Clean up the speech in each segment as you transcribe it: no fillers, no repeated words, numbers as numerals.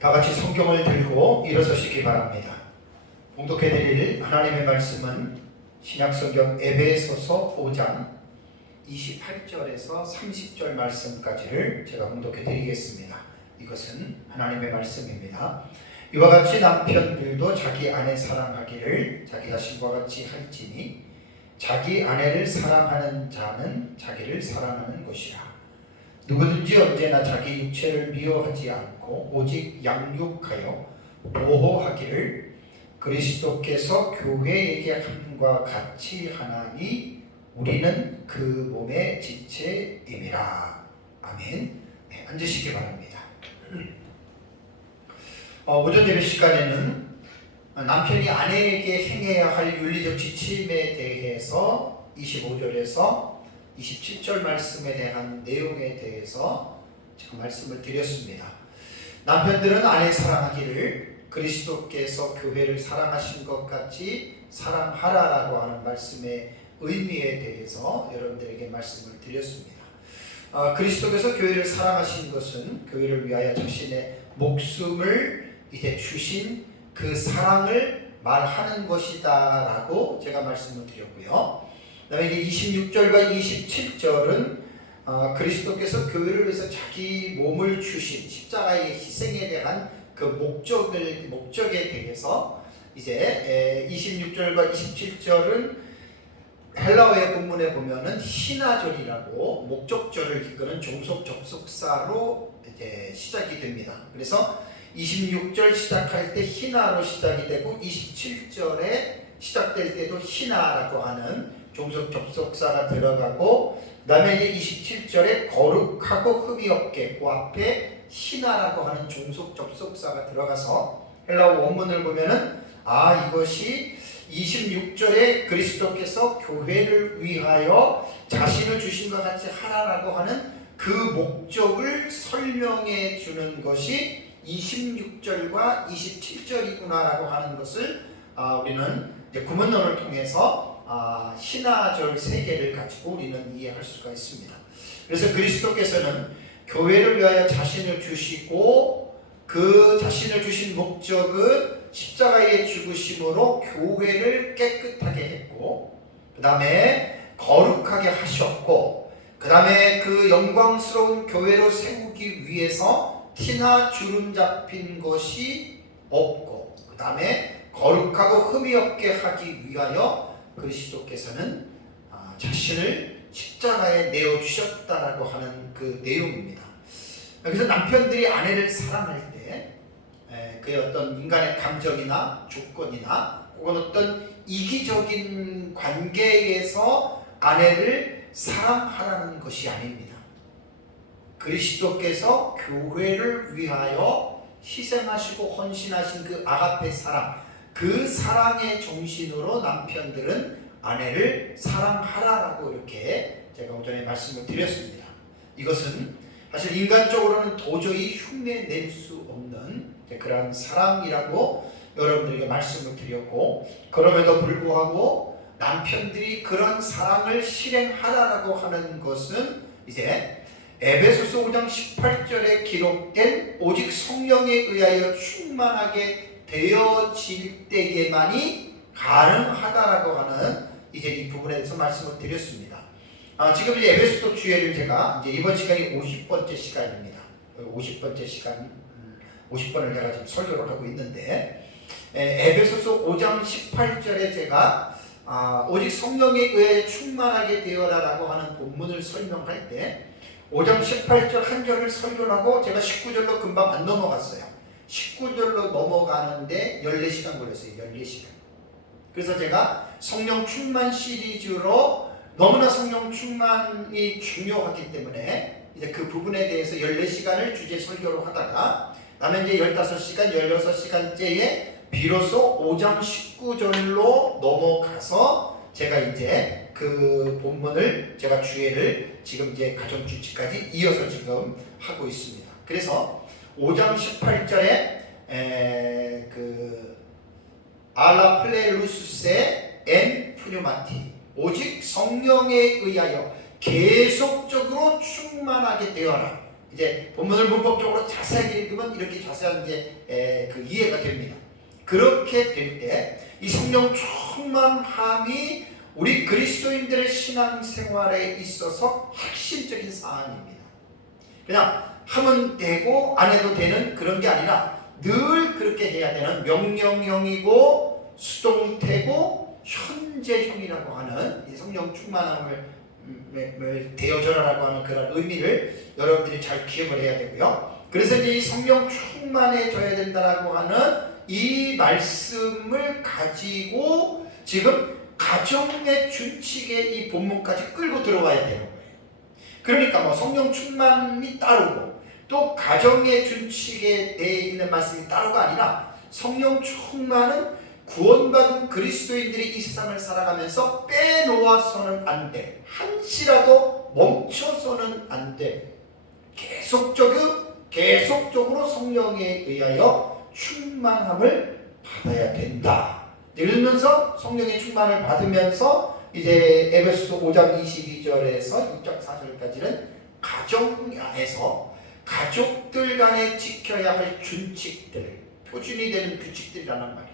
다 같이 성경을 들고 일어서시기 바랍니다. 봉독해드릴 하나님의 말씀은 신약성경 에베소서 5장 28절에서 30절 말씀까지를 제가 봉독해드리겠습니다. 이것은 하나님의 말씀입니다. 이와 같이 남편들도 자기 아내 사랑하기를 자기 자신과 같이 할지니 자기 아내를 사랑하는 자는 자기를 사랑하는 것이라. 누구든지 언제나 자기 육체를 미워하지 않고 오직 양육하여 보호하기를 그리스도께서 교회에게 함과 같이 하나니 우리는 그 몸의 지체임이라. 아멘. 네, 앉으시기 바랍니다. 오전 예배 시간에는 남편이 아내에게 행해야 할 윤리적 지침에 대해서 25절에서 27절 말씀에 대한 내용에 대해서 제가 말씀을 드렸습니다. 남편들은 아내 사랑하기를 그리스도께서 교회를 사랑하신 것 같이 사랑하라라고 하는 말씀의 의미에 대해서 여러분들에게 말씀을 드렸습니다. 그리스도께서 교회를 사랑하신 것은 교회를 위하여 자신의 목숨을 이제 주신 그 사랑을 말하는 것이다 라고 제가 말씀을 드렸고요. 그 다음에 이제 26절과 27절은 그리스도께서 교회를 위해서 자기 몸을 주신 십자가의 희생에 대한 그 목적에 대해서 이제 26절과 27절은 헬라어의 본문에 보면은 희나절이라고 목적절을 이끄는 종속 접속사로 이제 시작이 됩니다. 그래서 26절 시작할 때 희나로 시작이 되고 27절에 시작될 때도 희나라고 하는 종속 접속사가 들어가고 그 다음에 이제 27절에 거룩하고 흠이 없게 그 앞에 희나라고 하는 종속 접속사가 들어가서 헬라어 원문을 보면은 이것이 26절에 그리스도께서 교회를 위하여 자신을 주신 것 같이 하라라고 하는 그 목적을 설명해 주는 것이 26절과 27절이구나라고 하는 것을 우리는 이제 구문론을 통해서 신화절 3개를 가지고 우리는 이해할 수가 있습니다. 그래서 그리스도께서는 교회를 위하여 자신을 주시고 그 자신을 주신 목적은 십자가의 죽으심으로 교회를 깨끗하게 했고 그 다음에 거룩하게 하셨고 그 다음에 그 영광스러운 교회로 세우기 위해서 티나 주름 잡힌 것이 없고 그 다음에 거룩하고 흠이 없게 하기 위하여 그리스도께서는 자신을 십자가에 내어주셨다라고 하는 그 내용입니다. 그래서 남편들이 아내를 사랑할 때 그의 어떤 인간의 감정이나 조건이나 혹은 어떤 이기적인 관계에서 아내를 사랑하라는 것이 아닙니다. 그리스도께서 교회를 위하여 희생하시고 헌신하신 그 아가페 사랑, 그 사랑의 정신으로 남편들은 아내를 사랑하라라고 이렇게 제가 오전에 말씀을 드렸습니다. 이것은 사실 인간적으로는 도저히 흉내낼 수 없는 그런 사랑이라고 여러분들에게 말씀을 드렸고 그럼에도 불구하고 남편들이 그런 사랑을 실행하라라고 하는 것은 이제 에베소서 5장 18절에 기록된 오직 성령에 의하여 충만하게 되어질 때에만이 가능하다라고 하는 이제 이 부분에 대해서 말씀을 드렸습니다. 지금 이제 에베소서 주예를 제가 이제 이번 시간이 50번째 시간입니다. 50번째 시간, 50번을 제가 지금 설교를 하고 있는데 에베소서 5장 18절에 제가 오직 성령에 의해 충만하게 되어라라고 하는 본문을 설명할 때 5장 18절 한 절을 설교를 하고 제가 19절로 금방 안 넘어갔어요. 19절로 넘어가는데 14시간 걸렸어요. 14시간. 그래서 제가 성령 충만 시리즈로 너무나 성령 충만이 중요하기 때문에 이제 그 부분에 대해서 14시간을 주제 설교로 하다가 나는 이제 15시간, 16시간째에 비로소 5장 19절로 넘어가서 제가 이제 그 본문을 제가 주예를 지금 이제 가정주치까지 이어서 지금 하고 있습니다. 그래서 5장 18절에 그 알라 플레루스세 엔 푸뉴마티 오직 성령에 의하여 계속적으로 충만하게 되어라. 이제 본문을 문법적으로 자세하게 읽으면 이렇게 자세한 그 이해가 됩니다. 그렇게 될 때 이 성령 충만함이 우리 그리스도인들의 신앙생활에 있어서 핵심적인 사안입니다. 그냥 하면 되고 안 해도 되는 그런 게 아니라 늘 그렇게 해야 되는 명령형이고 수동태고 현재형이라고 하는 이 성령 충만함을 되어져라라고 하는 그런 의미를 여러분들이 잘 기억을 해야 되고요. 그래서 이 성령 충만해져야 된다라고 하는 이 말씀을 가지고 지금 가정의 준칙에 이 본문까지 끌고 들어와야 되는 거예요. 그러니까 뭐 성령 충만이 따르고 또 가정의 준칙에 대해 있는 말씀이 따로가 아니라 성령 충만은 구원받은 그리스도인들이 이 세상을 살아가면서 빼놓아서는 안 돼. 한시라도 멈춰서는 안 돼. 계속적으로 성령에 의하여 충만함을 받아야 된다. 이러면서 성령의 충만을 받으면서 이제 에베소서 5장 22절에서 6장 4절까지는 가정 안에서 가족들 간에 지켜야 할 준칙들, 표준이 되는 규칙들이라는 말이에요.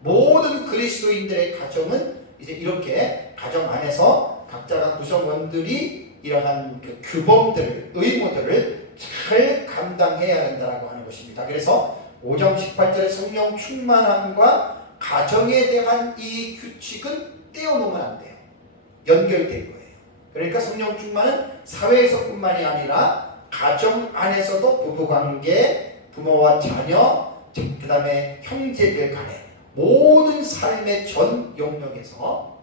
모든 그리스도인들의 가정은 이제 이렇게 가정 안에서 각자가 구성원들이 이러한 그 규범들을, 의무들을 잘 감당해야 된다고 하는 것입니다. 그래서 5장 18절의 성령 충만함과 가정에 대한 이 규칙은 떼어놓으면 안 돼요. 연결된 거예요. 그러니까 성령 충만은 사회에서뿐만이 아니라 가정 안에서도 부부관계, 부모와 자녀, 그 다음에 형제들 간에 모든 삶의 전 영역에서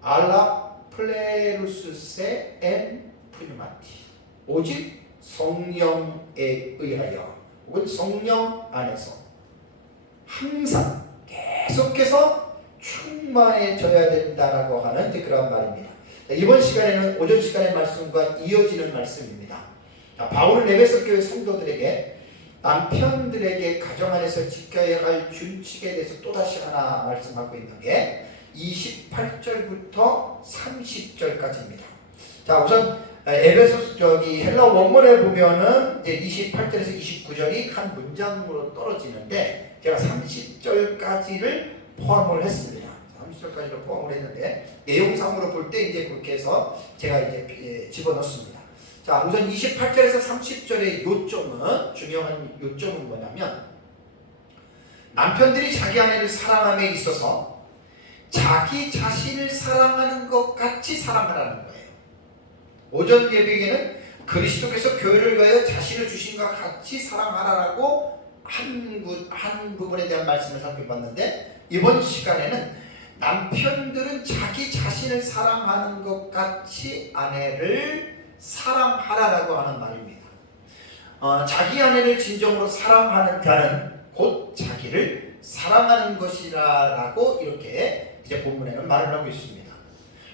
알라 플레루스세 엔 프니마티 오직 성령에 의하여 혹은 성령 안에서 항상 계속해서 충만해져야 된다라고 하는 그런 말입니다. 이번 시간에는 오전 시간의 말씀과 이어지는 말씀입니다. 바울은 에베소 교회 성도들에게 남편들에게 가정 안에서 지켜야 할 준칙에 대해서 또다시 하나 말씀하고 있는 게 28절부터 30절까지입니다. 자, 우선 에베소 헬라 원문에 보면은 이제 28절에서 29절이 한 문장으로 떨어지는데 제가 30절까지를 포함을 했습니다. 30절까지를 포함을 했는데 내용상으로 볼 때 이제 그렇게 해서 제가 이제 집어넣습니다. 자, 우선 28절에서 30절의 요점은, 중요한 요점은 뭐냐면 남편들이 자기 아내를 사랑함에 있어서 자기 자신을 사랑하는 것 같이 사랑하라는 거예요. 오전 예배에는 그리스도께서 교회를 위하여 자신을 주신 것 같이 사랑하라라고 한 부분에 대한 말씀을 살펴봤는데, 이번 시간에는 남편들은 자기 자신을 사랑하는 것 같이 아내를 사랑하라라고 하는 말입니다. 자기 아내를 진정으로 사랑하는 자는 곧 자기를 사랑하는 것이라고 이렇게 이제 본문에는 말을 하고 있습니다.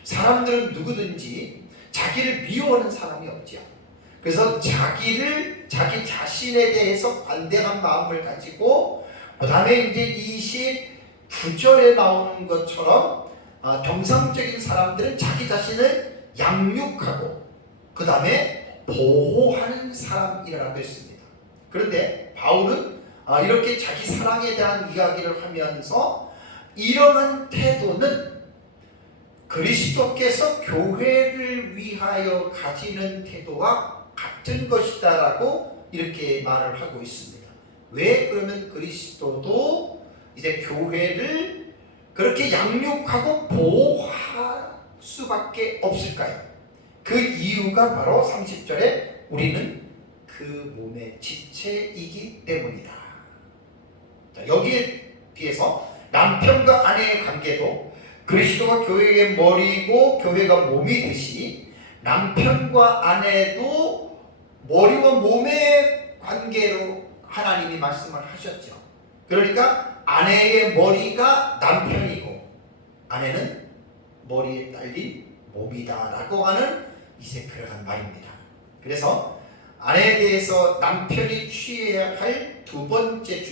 사람들은 누구든지 자기를 미워하는 사람이 없지요. 그래서 자기 자신에 대해서 반대한 마음을 가지고, 그 다음에 이제 29절에 나오는 것처럼 정상적인 사람들은 자기 자신을 양육하고 그 다음에 보호하는 사람이라고 했습니다. 그런데 바울은 이렇게 자기 사랑에 대한 이야기를 하면서 이러한 태도는 그리스도께서 교회를 위하여 가지는 태도와 같은 것이다 라고 이렇게 말을 하고 있습니다. 왜 그러면 그리스도도 이제 교회를 그렇게 양육하고 보호할 수밖에 없을까요? 그 이유가 바로 30절에 우리는 그 몸의 지체이기 때문이다. 자, 여기에 비해서 남편과 아내의 관계도 그리스도가 교회의 머리고 교회가 몸이 되시니 남편과 아내도 머리와 몸의 관계로 하나님이 말씀을 하셨죠. 그러니까 아내의 머리가 남편이고 아내는 머리에 딸린 몸이다라고 하는 이제 그러한 말입니다. 그래서 아내에 대해서 남편이 취해야 할 두 번째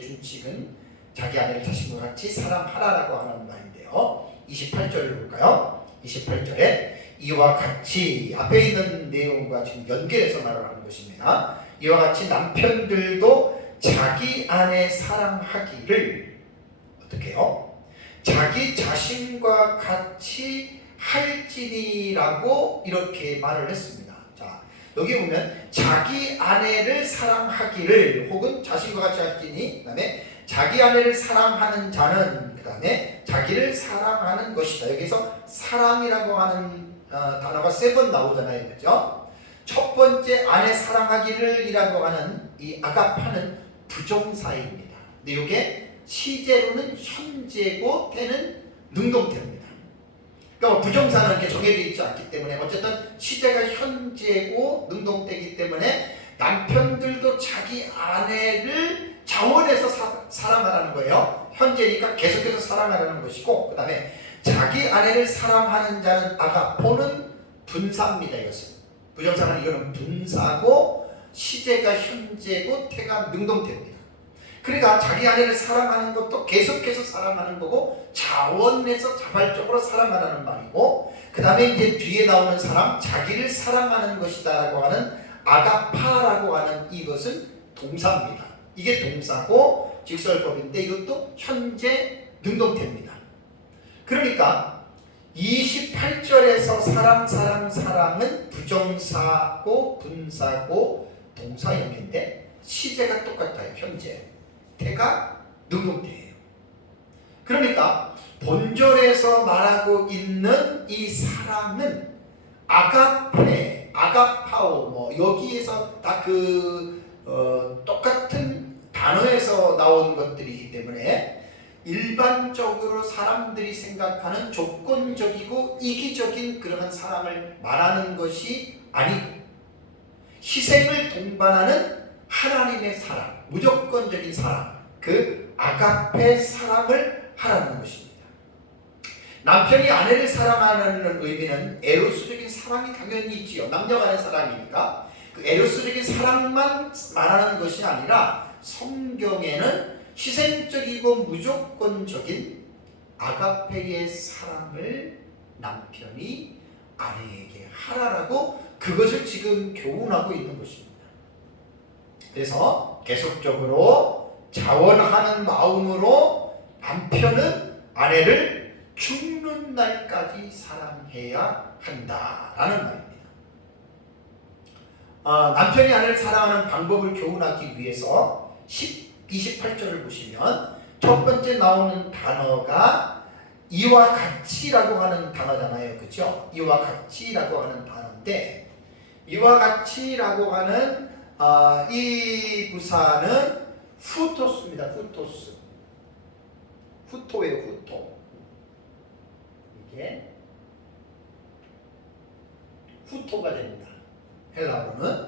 준칙은 자기 아내를 자신과 같이 사랑하라라고 하는 말인데요. 28절을 볼까요? 28절에 이와 같이 앞에 있는 내용과 지금 연결해서 말을 하는 것입니다. 이와 같이 남편들도 자기 아내 사랑하기를 어떻게 해요? 자기 자신과 같이 할지니라고 이렇게 말을 했습니다. 자, 여기 보면 자기 아내를 사랑하기를 혹은 자신과 같이 할지니, 그 다음에 자기 아내를 사랑하는 자는, 그 다음에 자기를 사랑하는 것이다. 여기서 사랑이라고 하는 단어가 3번 나오잖아요. 그죠? 첫 번째 아내 사랑하기를 이라고 하는 이 아가파는 부정사입니다. 근데 이게 시제로는 현재고 태는 능동태입니다. 그러니까 부정사는 이렇게 정해져 있지 않기 때문에 어쨌든 시제가 현재고 능동태이기 때문에 남편들도 자기 아내를 자원해서 사랑하라는 거예요. 현재니까 계속해서 사랑하라는 것이고, 그 다음에 자기 아내를 사랑하는 자는 아가포는 분사입니다. 이것은 부정사는 이거는 분사고 시제가 현재고 태가 능동태입니다. 그러니까 자기 아내를 사랑하는 것도 계속해서 사랑하는 거고 자원해서 자발적으로 사랑하라는 말이고, 그 다음에 이제 뒤에 나오는 사람 자기를 사랑하는 것이다 라고 하는 아가파라고 하는 이것은 동사입니다. 이게 동사고 직설법인데 이것도 현재 능동태입니다. 그러니까 28절에서 사랑은 부정사고 분사고 동사형인데 시제가 똑같아요. 현재 태가 능동태예요. 그러니까 본절에서 말하고 있는 이 사랑은 아가페, 아가파오 뭐 여기에서 다 똑같은 단어에서 나온 것들이기 때문에 일반적으로 사람들이 생각하는 조건적이고 이기적인 그러한 사랑을 말하는 것이 아니고 희생을 동반하는 하나님의 사랑, 무조건적인 사랑, 그 아가페 사랑을 하라는 것입니다. 남편이 아내를 사랑하는 의미는 에로스적인 사랑이 당연히 있지요. 남녀 간의 사랑이니까 그 에로스적인 사랑만 말하는 것이 아니라 성경에는 희생적이고 무조건적인 아가페의 사랑을 남편이 아내에게 하라라고 그것을 지금 교훈하고 있는 것입니다. 그래서 계속적으로 자원하는 마음으로 남편은 아내를 죽는 날까지 사랑해야 한다라는 말입니다. 남편이 아내를 사랑하는 방법을 교훈하기 위해서 28절을 보시면 첫 번째 나오는 단어가 이와 같이라고 하는 단어잖아요. 그렇죠? 이와 같이라고 하는 단어인데 이와 같이라고 하는 이 부사는 후토스입니다. 후토스. 후토예요. 후토. 이게 후토가 됩니다. 헬라어로는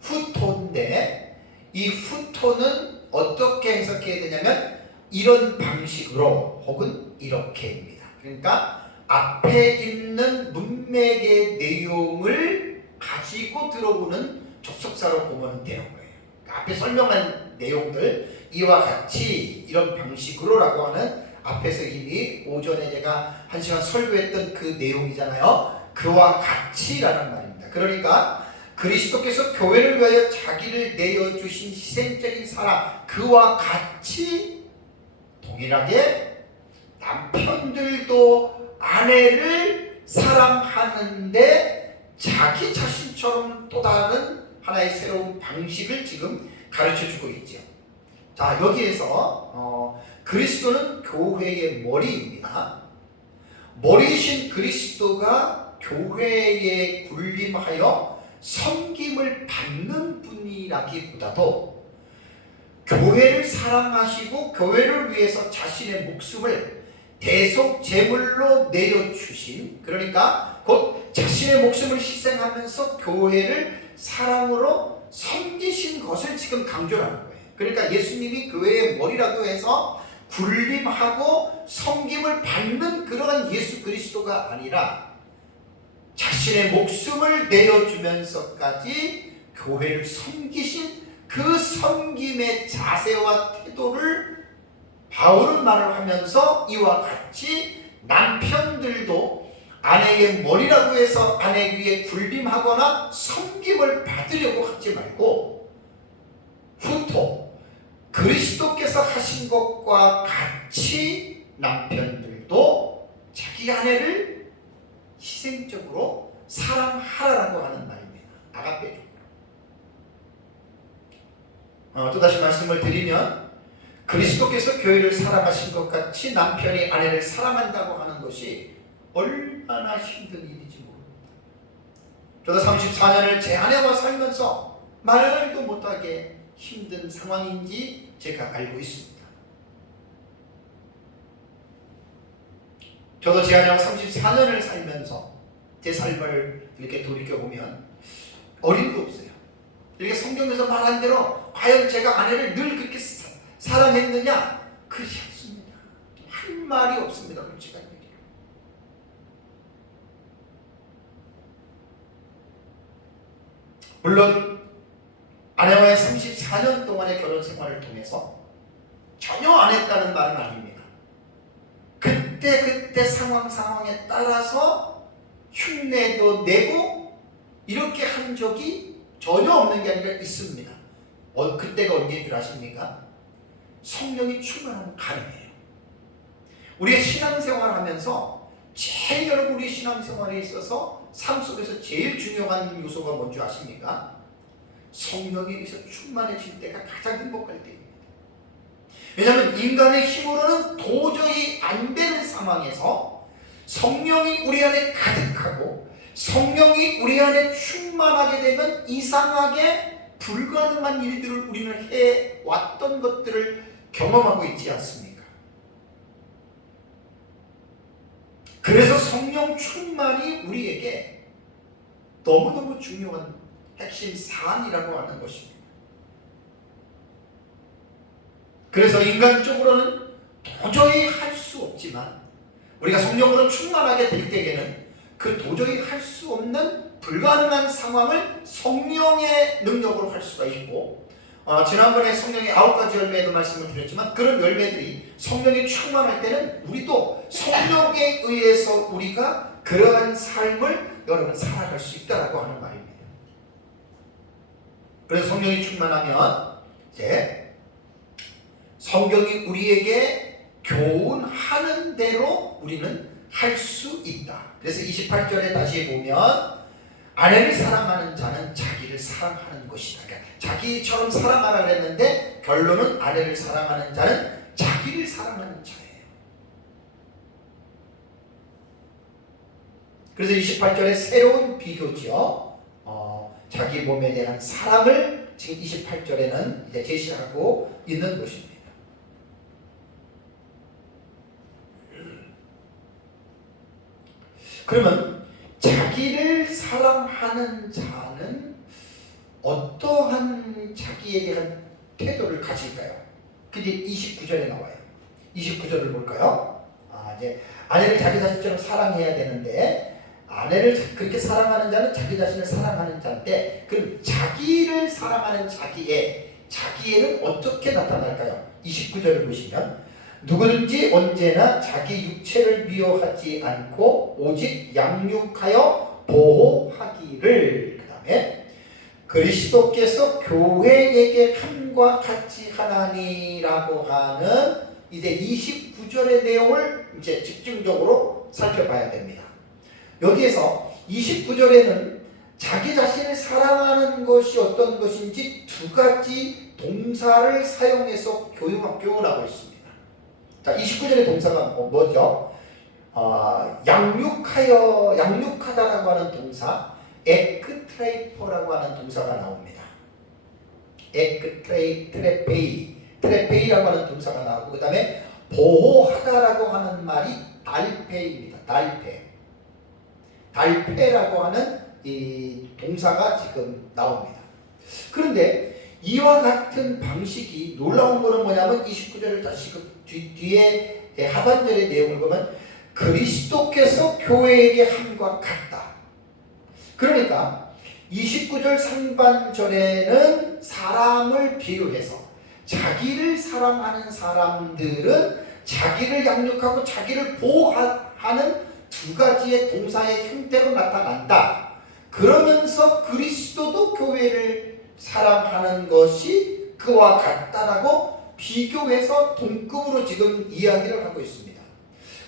후토인데 이 후토는 어떻게 해석해야 되냐면 이런 방식으로 혹은 이렇게입니다. 그러니까 앞에 있는 문맥의 내용을 가지고 들어보는 접속사로 보면 되는 거예요. 그러니까 앞에 설명한 내용들 이와 같이 이런 방식으로 라고 하는 앞에서 이미 오전에 제가 1시간 설교했던 그 내용이잖아요. 그와 같이라는 말입니다. 그러니까 그리스도께서 교회를 위하여 자기를 내어주신 희생적인 사랑 그와 같이 동일하게 남편들도 아내를 사랑하는데 자기 자신처럼 또 다른 하나의 새로운 방식을 지금 가르쳐주고 있죠. 자, 여기에서 그리스도는 교회의 머리입니다. 머리이신 그리스도가 교회에 군림하여 섬김을 받는 분이라기보다도 교회를 사랑하시고 교회를 위해서 자신의 목숨을 대속 제물로 내어주신, 그러니까 곧 자신의 목숨을 희생하면서 교회를 사랑으로 섬기신 것을 지금 강조하는 거예요. 그러니까 예수님이 교회의 머리라고 해서 군림하고 섬김을 받는 그러한 예수 그리스도가 아니라 자신의 목숨을 내어주면서까지 교회를 섬기신 그 섬김의 자세와 태도를 바울은 말을 하면서 이와 같이 남편들도 아내의 머리라고 해서 아내 위에 군림하거나 섬김을 받으려고 하지 말고 후토 그리스도께서 하신 것과 같이 남편들도 자기 아내를 희생적으로 사랑하라라고 하는 말입니다. 아가페죠. 또다시 말씀을 드리면 그리스도께서 교회를 사랑하신 것 같이 남편이 아내를 사랑한다고 하는 것이 얼마나 힘든 일인지 모릅니다. 저도 34년을 제 아내와 살면서 말도 못하게 힘든 상황인지 제가 알고 있습니다. 저도 제 아내와 34년을 살면서 제 삶을 이렇게 돌이켜보면 어림도 없어요. 이렇게 성경에서 말한 대로 과연 제가 아내를 늘 그렇게 사랑했느냐? 그렇지 않습니다. 할 말이 없습니다. 솔직한 얘기로. 물론 아내와의 34년 동안의 결혼 생활을 통해서 전혀 안 했다는 말은 아닙니다. 그때 상황에 따라서 흉내도 내고 이렇게 한 적이 전혀 없는 게 아니라 있습니다. 그때가 언제인 줄 아십니까? 성령이 충만하면 가능해요. 우리의 신앙생활 하면서 제일 여러분 우리 신앙생활에 있어서 삶 속에서 제일 중요한 요소가 뭔지 아십니까? 성령에 의해서 충만해질 때가 가장 행복할 때입니다. 왜냐하면 인간의 힘으로는 도저히 안 되는 상황에서 성령이 우리 안에 가득하고 성령이 우리 안에 충만하게 되면 이상하게 불가능한 일들을 우리는 해왔던 것들을 경험하고 있지 않습니까? 그래서 성령 충만이 우리에게 너무너무 중요한 핵심 사안이라고 하는 것입니다. 그래서 인간적으로는 도저히 할 수 없지만 우리가 성령으로 충만하게 될 때에는 그 도저히 할 수 없는 불가능한 상황을 성령의 능력으로 할 수가 있고 지난번에 성령의 9가지 열매에도 말씀을 드렸지만 그런 열매들이 성령이 충만할 때는 우리도 성령에 의해서 우리가 그러한 삶을 여러분 살아갈 수 있다라고 하는 말입니다. 그래서 성령이 충만하면 이제 성경이 우리에게 교훈하는 대로 우리는 할 수 있다. 그래서 28절에 다시 보면 아내를 사랑하는 자는 자기를 사랑하는 것이다. 그러니까 자기처럼 사랑하라 그랬는데 결론은 아내를 사랑하는 자는 자기를 사랑하는 자예요. 그래서 28절에 새로운 비교죠. 자기 몸에 대한 사랑을 지금 28절에는 이제 제시하고 있는 것입니다. 그러면 자기를 사랑하는 자는 어떠한 자기에 대한 태도를 가질까요? 그게 29절에 나와요. 29절을 볼까요? 이제 아내를 자기 자신처럼 사랑해야 되는데 아내를 그렇게 사랑하는 자는 자기 자신을 사랑하는 자인데 그럼 자기를 사랑하는 자기애는 어떻게 나타날까요? 29절을 보시면 누구든지 언제나 자기 육체를 미워하지 않고 오직 양육하여 보호하기를 그 다음에 그리스도께서 교회에게 함과 같이 하나니라고 하는 이제 29절의 내용을 이제 집중적으로 살펴봐야 됩니다. 여기에서 29절에는 자기 자신을 사랑하는 것이 어떤 것인지 두 가지 동사를 사용해서 교훈하고 있습니다. 자, 29절의 동사가 뭐죠? 양육하다라고 하는 동사, 에크트레이퍼라고 하는 동사가 나옵니다. 트레페이라고 하는 동사가 나오고 그 다음에 보호하다라고 하는 말이 달페입니다. 달페라고 하는 이 동사가 지금 나옵니다. 그런데 이와 같은 방식이 놀라운 것은 뭐냐면 29절을 다시 뒤에 하반절의 내용을 보면 그리스도께서 교회에게 함과 같다. 그러니까 29절 상반절에는 사람을 비유해서 자기를 사랑하는 사람들은 자기를 양육하고 자기를 보호하는 두 가지의 동사의 형태로 나타난다. 그러면서 그리스도도 교회를 사랑하는 것이 그와 같다라고 비교해서 동급으로 지금 이야기를 하고 있습니다.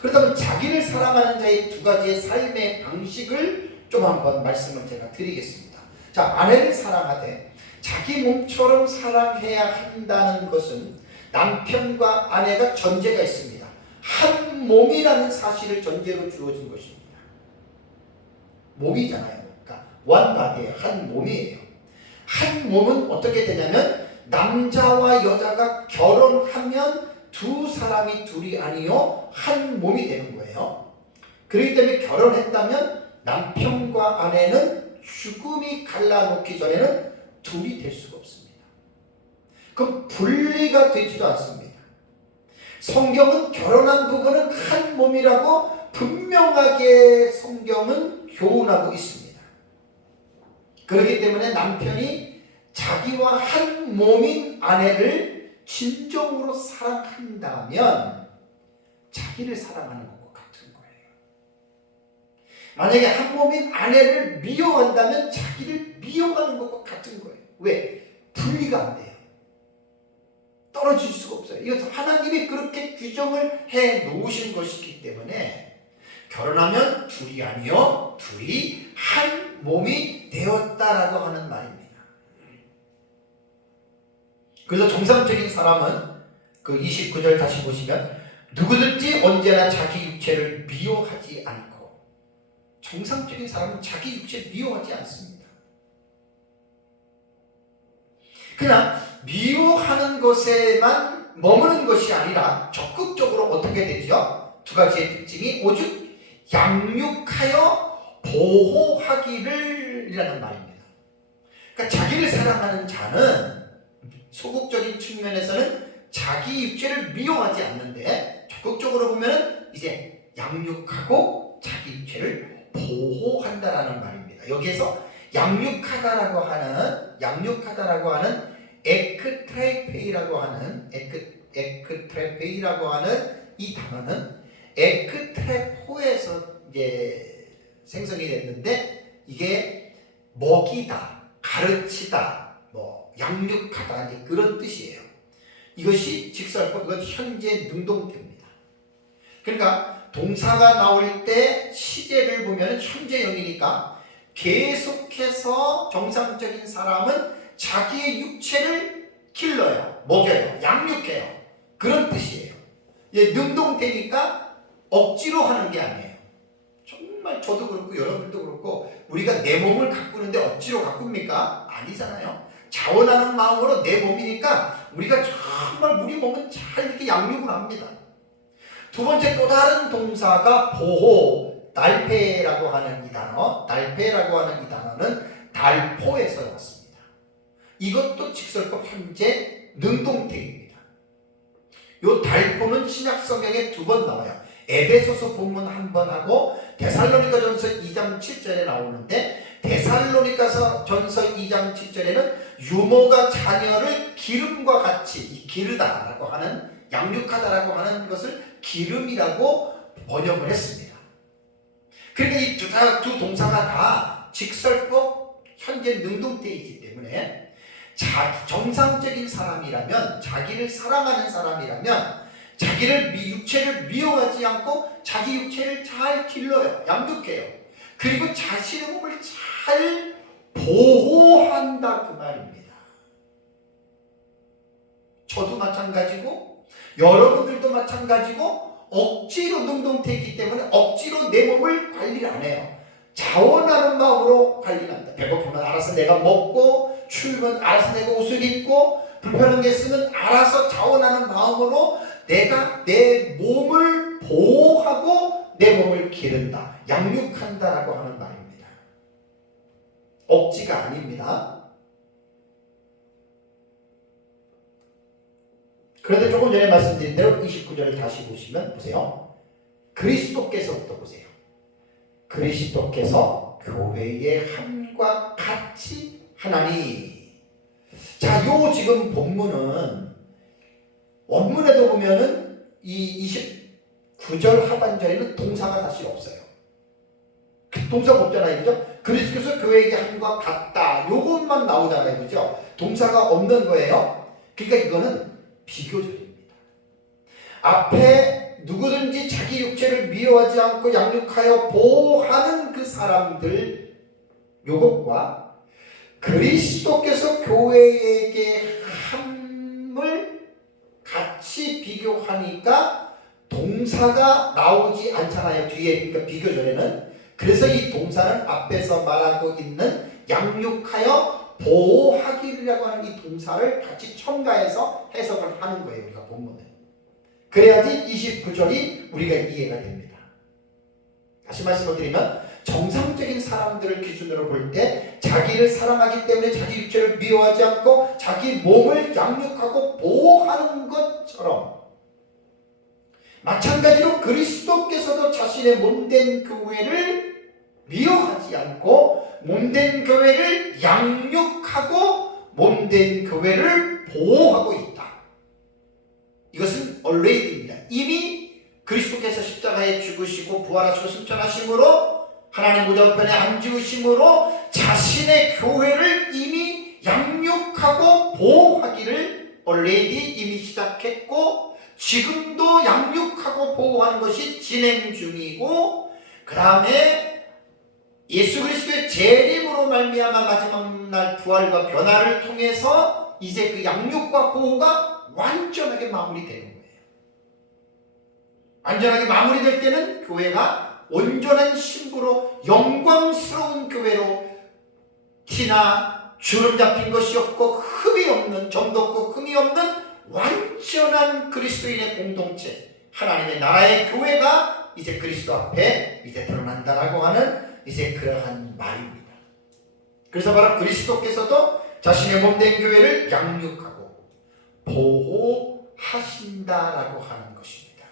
그렇다면 자기를 사랑하는 자의 두 가지의 삶의 방식을 좀 한번 말씀을 제가 드리겠습니다. 자, 아내를 사랑하되 자기 몸처럼 사랑해야 한다는 것은 남편과 아내가 전제가 있습니다. 한 몸이라는 사실을 전제로 주어진 것입니다. 몸이잖아요. 그러니까 원바디예요. 한 몸이에요. 한 몸은 어떻게 되냐면 남자와 여자가 결혼하면 두 사람이 둘이 아니요 한 몸이 되는 거예요. 그렇기 때문에 결혼했다면 남편과 아내는 죽음이 갈라놓기 전에는 둘이 될 수가 없습니다. 그럼 분리가 되지도 않습니다. 성경은 결혼한 부부는 한 몸이라고 분명하게 성경은 교훈하고 있습니다. 그렇기 때문에 남편이 자기와 한 몸인 아내를 진정으로 사랑한다면 자기를 사랑하는 것과 같은 거예요. 만약에 한 몸인 아내를 미워한다면 자기를 미워하는 것과 같은 거예요. 왜? 분리가 안 돼요. 떨어질 수가 없어요. 이것은 하나님이 그렇게 규정을 해 놓으신 것이기 때문에 결혼하면 둘이 아니요 둘이 한 몸이 되었다라고 하는 말입니다. 그래서 정상적인 사람은 그 29절 다시 보시면 누구든지 언제나 자기 육체를 미워하지 않고, 정상적인 사람은 자기 육체 미워하지 않습니다. 그냥 미워하는 것에만 머무는 것이 아니라 적극적으로 어떻게 되죠? 두 가지의 특징이 오직 양육하여 보호하기를 이라는 말입니다. 그러니까 자기를 사랑하는 자는 소극적인 측면에서는 자기 육체를 미워하지 않는데 적극적으로 보면 이제 양육하고 자기 육체를 보호한다라는 말입니다. 여기에서 양육하다라고 하는 에크트레페이라고 하는 이 단어는 에크트레포에서 이제 생성이 됐는데 이게 먹이다, 가르치다, 양육하다 이제 그런 뜻이에요. 이것이 직설법, 이건 현재 능동태입니다. 그러니까 동사가 나올 때 시제를 보면 현재형이니까 계속해서 정상적인 사람은 자기의 육체를 길러요, 먹여요, 양육해요. 그런 뜻이에요. 능동태니까 억지로 하는 게 아니에요. 정말 저도 그렇고 여러분도 그렇고 우리가 내 몸을 가꾸는데 억지로 가꿉니까? 아니잖아요. 자원하는 마음으로 내 몸이니까 우리가 정말 우리 몸은 잘 이렇게 양육을 합니다. 두 번째 또 다른 동사가 보호, 달페라고 하는 이 단어, 달페라고 하는 이 단어는 달포에서 나왔습니다. 이것도 직설법 현재 능동태입니다. 이 달포는 신약 성경에 2번 나와요. 에베소서 본문 1번 하고 데살로니가전서 2장 7절에 나오는데, 데살로니가서 전서 2장 7절에는 유모가 자녀를 기름과 같이 기르다라고 하는, 양육하다라고 하는 것을 기름이라고 번역을 했습니다. 그러니까 이 두 동사가 다 직설법 현재 능동태이기 때문에 정상적인 사람이라면, 자기를 사랑하는 사람이라면 자기를 육체를 미워하지 않고 자기 육체를 잘 길러요, 양육해요. 그리고 자신의 몸을 잘 보호한다 그 말입니다. 저도 마찬가지고 여러분들도 마찬가지고 억지로 능동태이기 때문에 억지로 내 몸을 관리를 안 해요. 자원하는 마음으로 관리를 한다. 배고프면 알아서 내가 먹고, 추우면 알아서 내가 옷을 입고, 불편한 게 있으면 알아서 자원하는 마음으로 내가 내 몸을 보호하고 내 몸을 기른다, 양육한다라고 하는 말입니다. 억지가 아닙니다. 그런데 조금 전에 말씀드린 대로 29절을 다시 보세요. 그리스도께서부터 보세요. 그리스도께서 교회의 함과 같이 하나니. 자, 요 지금 본문은 원문에도 보면은 이 29절 하반절에는 동사가 사실 없어요. 동사가 없잖아요. 그죠? 그리스도께서 교회에게 한 것 같다. 요것만 나오잖아요. 그죠? 동사가 없는 거예요. 그러니까 이거는 비교절입니다. 앞에 누구든지 자기 육체를 미워하지 않고 양육하여 보호하는 그 사람들 요것과 그리스도께서 교회에게 함을 같이 비교하니까 동사가 나오지 않잖아요. 뒤에. 그러니까 비교절에는. 그래서 이 동사는 앞에서 말하고 있는 양육하여 보호하기라고 하는 이 동사를 같이 첨가해서 해석을 하는 거예요. 우리가 본문은. 그래야지 29절이 우리가 이해가 됩니다. 다시 말씀을 드리면 정상적인 사람들을 기준으로 볼 때 자기를 사랑하기 때문에 자기 육체를 미워하지 않고 자기 몸을 양육하고 보호하는 것처럼 마찬가지로 그리스도께서도 자신의 몸된 교회를 미워하지 않고 몸된 교회를 양육하고 몸된 교회를 보호하고 있다. 이것은 already입니다. 이미 그리스도께서 십자가에 죽으시고 부활하시고 승천하심으로 하나님 무덤편에 앉으심으로 자신의 교회를 이미 양육하고 보호하기를 already 이미 시작했고 지금도 양육하고 보호하는 것이 진행 중이고 그 다음에 예수 그리스도의 재림으로 말미암아 마지막 날 부활과 변화를 통해서 이제 그 양육과 보호가 완전하게 마무리되는 거예요. 완전하게 마무리될 때는 교회가 온전한 신부로 영광스러운 교회로 티나 주름 잡힌 것이 없고 흠이 없는 점도 없고 흠이 없는 완전한 그리스도인의 공동체 하나님의 나라의 교회가 이제 그리스도 앞에 이제 드러난다라고 하는 이제 그러한 말입니다. 그래서 바로 그리스도께서도 자신의 몸된 교회를 양육하고 보호하신다라고 하는 것입니다.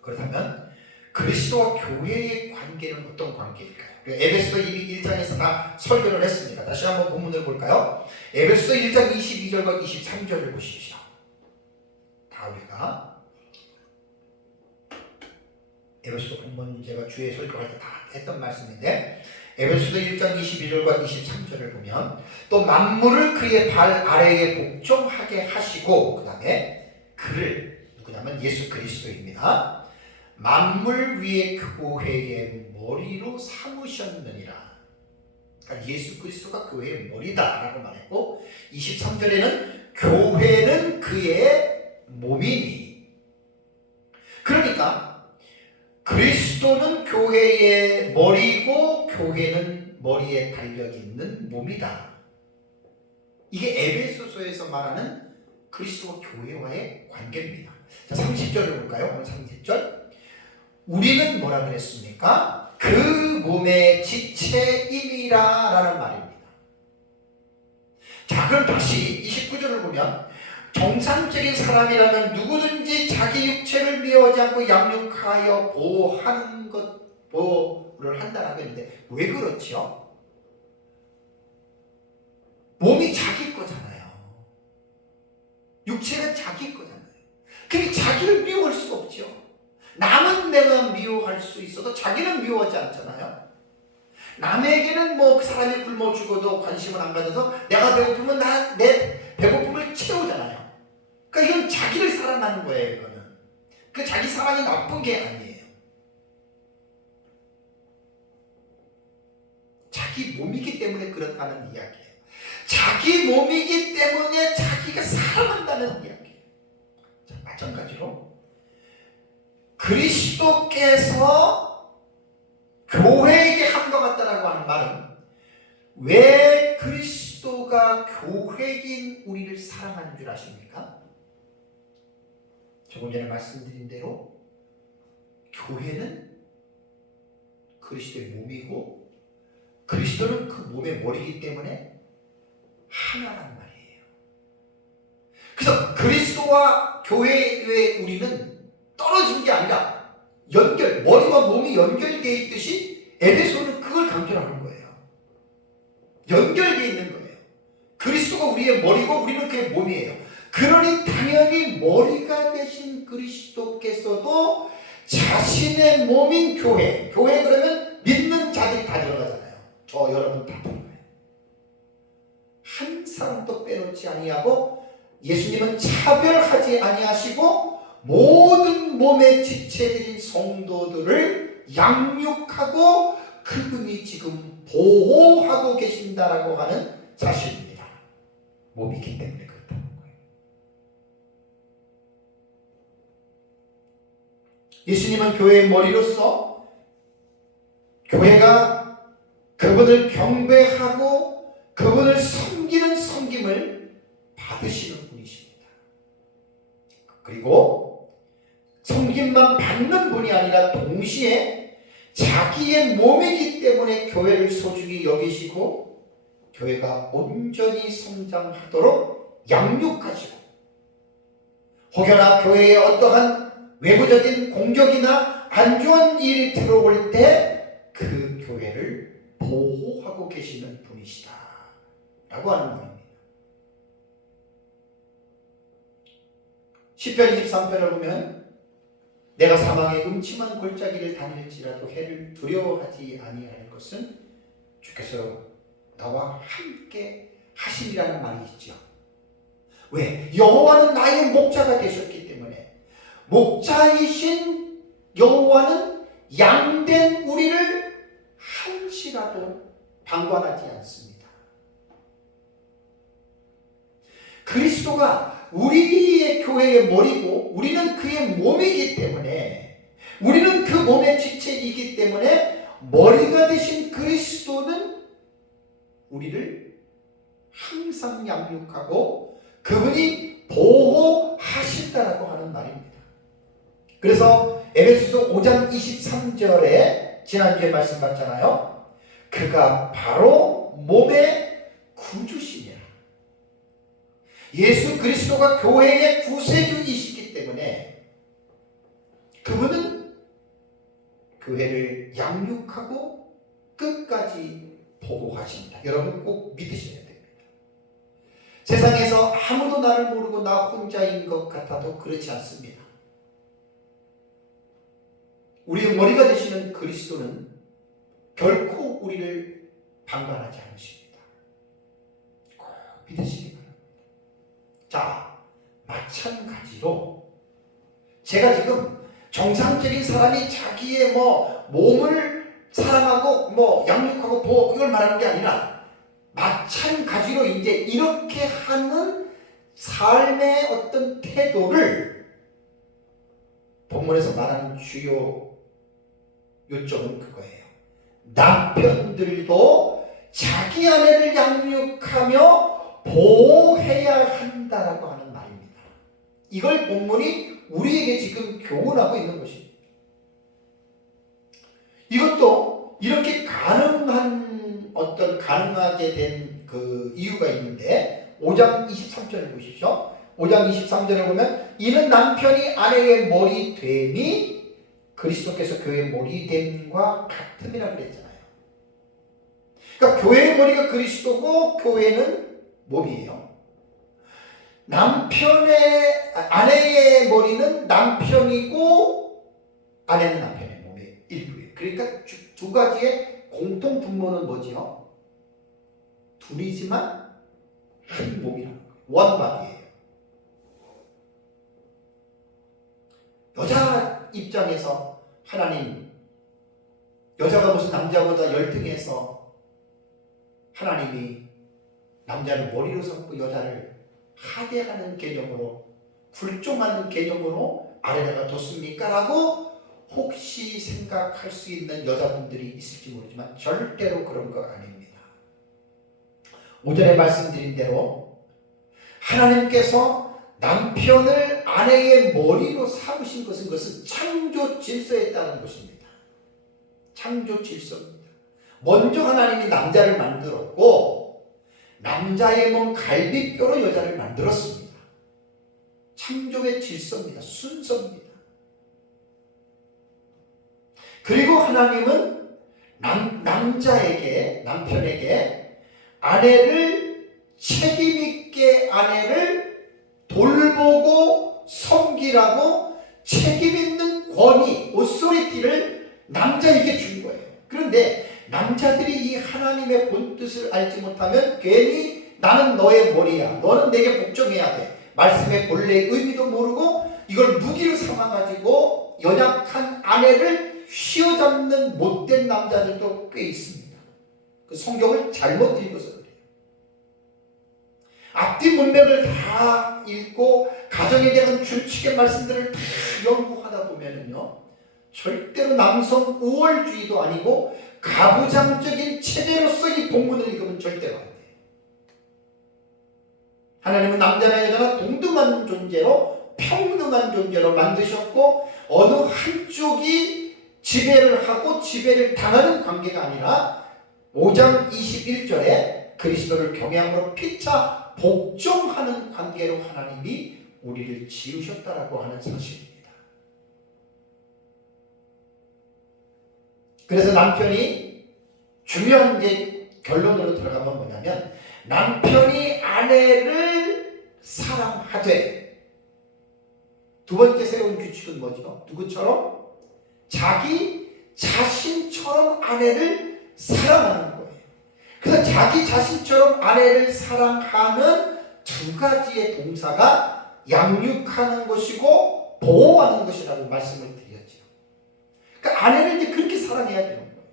그렇다면 그리스도와 교회의 관계는 어떤 관계일까요? 에베소서 1장에서 다 설교를 했습니다. 다시 한번 본문을 볼까요? 에베소서 1장 22절과 23절을 보십시오. 다 우리가 에베소서 본문 제가 주에 설교할 때 다 했던 말씀인데 에베소서 1장 22절과 23절을 보면 또 만물을 그의 발 아래에 복종하게 하시고 그 다음에 그를 누구냐면 예수 그리스도입니다. 만물 위에 교회의 머리로 삼으셨느니라. 그러니까 예수 그리스도가 교회의 머리다라고 말했고 23절에는 교회는 그의 몸이니. 그러니까 그리스도는 교회의 머리고 교회는 머리에 달려있는 몸이다. 이게 에베소서에서 말하는 그리스도와 교회와의 관계입니다. 자, 30절을 볼까요? 오늘 30절. 우리는 뭐라 그랬습니까? 그 몸의 지체임이라 라는 말입니다. 자, 그럼 다시 29절을 보면 정상적인 사람이라면 누구든지 자기 육체를 미워하지 않고 양육하여 보호하는 것, 보호를 한다라고 했는데 왜 그렇죠? 몸이 자기 거잖아요. 육체가 자기 거잖아요. 근데 자기를 미워할 수가 없죠. 남은 내가 미워할 수 있어도 자기는 미워하지 않잖아요. 남에게는 뭐 그 사람이 굶어 죽어도 관심을 안 가져서 내가 배고프면 내 배고픔을 채우잖아요. 그러니까 이건 자기를 사랑하는 거예요. 이거는 그 자기 사랑이 나쁜 게 아니에요. 자기 몸이기 때문에 그렇다는 이야기예요. 자기 몸이기 때문에 자기가 사랑한다는 이야기예요. 자, 마찬가지로 그리스도께서 교회에게 한 것 같다라고 하는 말은 왜 그리스도가 교회인 우리를 사랑하는 줄 아십니까? 조금 전에 말씀드린 대로 교회는 그리스도의 몸이고 그리스도는 그 몸의 머리이기 때문에 하나란 말이에요. 그래서 그리스도와 교회의 우리는 떨어진 게 아니라 머리와 몸이 연결되어 있듯이 에베소는 그걸 강조하는 거예요. 연결되어 있는 거예요. 그리스도가 우리의 머리고 우리는 그의 몸이에요. 그러니 당연히 머리가 되신 그리스도께서도 자신의 몸인 교회, 교회 그러면 믿는 자들이 다 들어가잖아요. 저 여러분 다 들어가요. 한 사람도 빼놓지 아니하고 예수님은 차별하지 아니하시고 모든 몸의 지체들인 성도들을 양육하고 그분이 지금 보호하고 계신다라고 하는 사실입니다. 몸이기 때문에 그렇다는 거예요. 예수님은 교회의 머리로서 교회가 그분을 경배하고 그분을 섬기는 섬김을 받으시는 분이십니다. 그리고 섬김만 받는 분이 아니라 동시에 자기의 몸이기 때문에 교회를 소중히 여기시고 교회가 온전히 성장하도록 양육하시고 혹여나 교회에 어떠한 외부적인 공격이나 안 좋은 일이 들어올 때 그 교회를 보호하고 계시는 분이시다 라고 하는 말입니다. 시편 23편을 보면 내가 사망의 음침한 골짜기를 다닐지라도 해를 두려워하지 아니할 것은 주께서 나와 함께 하심이라는 말이 있죠. 왜? 여호와는 나의 목자가 되셨기 때문에 목자이신 여호와는 양된 우리를 한시라도 방관하지 않습니다. 그리스도가 우리의 교회의 머리고 우리는 그의 몸이기 때문에 우리는 그 몸의 지체이기 때문에 머리가 되신 그리스도는 우리를 항상 양육하고 그분이 보호하신다라고 하는 말입니다. 그래서 에베소서 5장 23절에 지난주에 말씀 봤잖아요. 그가 바로 몸의 구주시니라. 예수 그리스도가 교회의 구세주이시기 때문에 그분은 교회를 양육하고 끝까지 보호하신다. 여러분 꼭 믿으셔야 됩니다. 세상에서 아무도 나를 모르고 나 혼자인 것 같아도 그렇지 않습니다. 우리의 머리가 되시는 그리스도는 결코 우리를 방관하지 않으십니다. 꼭 믿으시기 바랍니다. 자, 마찬가지로 제가 지금 정상적인 사람이 자기의 몸을 사랑하고 양육하고 보호 이걸 말하는 게 아니라 마찬가지로 이제 이렇게 하는 삶의 어떤 태도를 본문에서 말하는 주요 요점은 그거예요. 남편들도 자기 아내를 양육하며 보호해야 한다라고 하는 말입니다. 이걸 본문이 우리에게 지금 교훈하고 있는 것입니다. 이것도 이렇게 가능하게 된 그 이유가 있는데 5장 23절을 보십시오. 5장 23절을 보면 이는 남편이 아내의 머리 됨이 그리스도께서 교회의 머리 됨과 같음이라고 그랬잖아요. 그러니까 교회의 머리가 그리스도고 교회는 몸이에요. 아내의 머리는 남편이고 아내는 남편의 몸의 일부예요. 그러니까 두 가지의 공통 분모는 뭐지요? 둘이지만 한 몸이라는 거예요. 원바디예요. 여자 입장에서 하나님, 여자가 무슨 남자보다 열등해서 하나님이 남자를 머리로 삼고 여자를 하대하는 개념으로, 굴종하는 개념으로 아래다가 뒀습니까? 라고 혹시 생각할 수 있는 여자분들이 있을지 모르지만 절대로 그런 거 아닙니다. 오전에 말씀드린 대로 하나님께서 남편을 아내의 머리로 삼으신 그것은 창조 질서에 따른 것입니다. 창조 질서입니다. 먼저 하나님이 남자를 만들었고 남자의 몸 갈비뼈로 여자를 만들었습니다. 창조의 질서입니다. 순서입니다. 그리고 하나님은 남편에게 책임있게 아내를 돌보고 섬기라고 책임있는 권위, 오소리티를 남자에게 준 거예요. 그런데 남자들이 이 하나님의 본뜻을 알지 못하면 괜히 나는 너의 머리야, 너는 내게 복종해야 돼, 말씀의 본래의 의미도 모르고 이걸 무기로 삼아가지고 연약한 아내를 휘어잡는 못된 남자들도 꽤 있습니다. 그 성경을 잘못 읽어서 그래요. 앞뒤 문맥을 다 읽고 가정에 대한 규칙의 말씀들을 다 연구하다 보면은요, 절대로 남성 우월주의도 아니고 가부장적인 체제로서 이 본문을 읽으면 절대로 안 돼요. 하나님은 남자나 여자나 동등한 존재로, 평등한 존재로 만드셨고 어느 한쪽이 지배를 하고 지배를 당하는 관계가 아니라 5장 21절에 그리스도를 경외함으로 피차 복종하는 관계로 하나님이 우리를 지으셨다라고 하는 사실입니다. 그래서 남편이 중요한 게 결론으로 들어가면 뭐냐면, 남편이 아내를 사랑하되, 두 번째 세운 규칙은 뭐죠? 누구처럼? 자기 자신처럼 아내를 사랑하는 거예요. 그래서 자기 자신처럼 아내를 사랑하는 두 가지의 동사가 양육하는 것이고 보호하는 것이라고 말씀을 드렸죠. 그러니까 아내를 이제 그렇게 사랑해야 되는 거예요.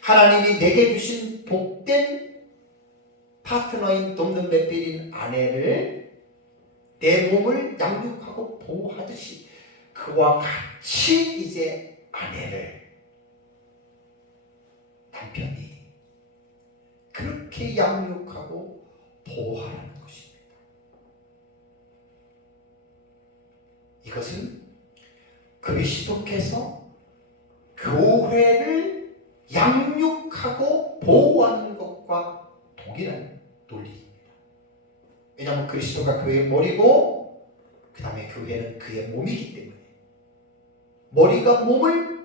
하나님이 내게 주신 복된 파트너인 돕는 배필인 아내를 내 몸을 양육하고 보호하듯이 그와 같이 이제 아내를 남편이 그렇게 양육하고 보호하라는 것입니다. 이것은 그리스도께서 교회를 양육하고 보호하는 것과 동일한 논리입니다. 왜냐하면 그리스도가 교회의 머리고 그 다음에 교회는 그의 몸이기 때문에 머리가 몸을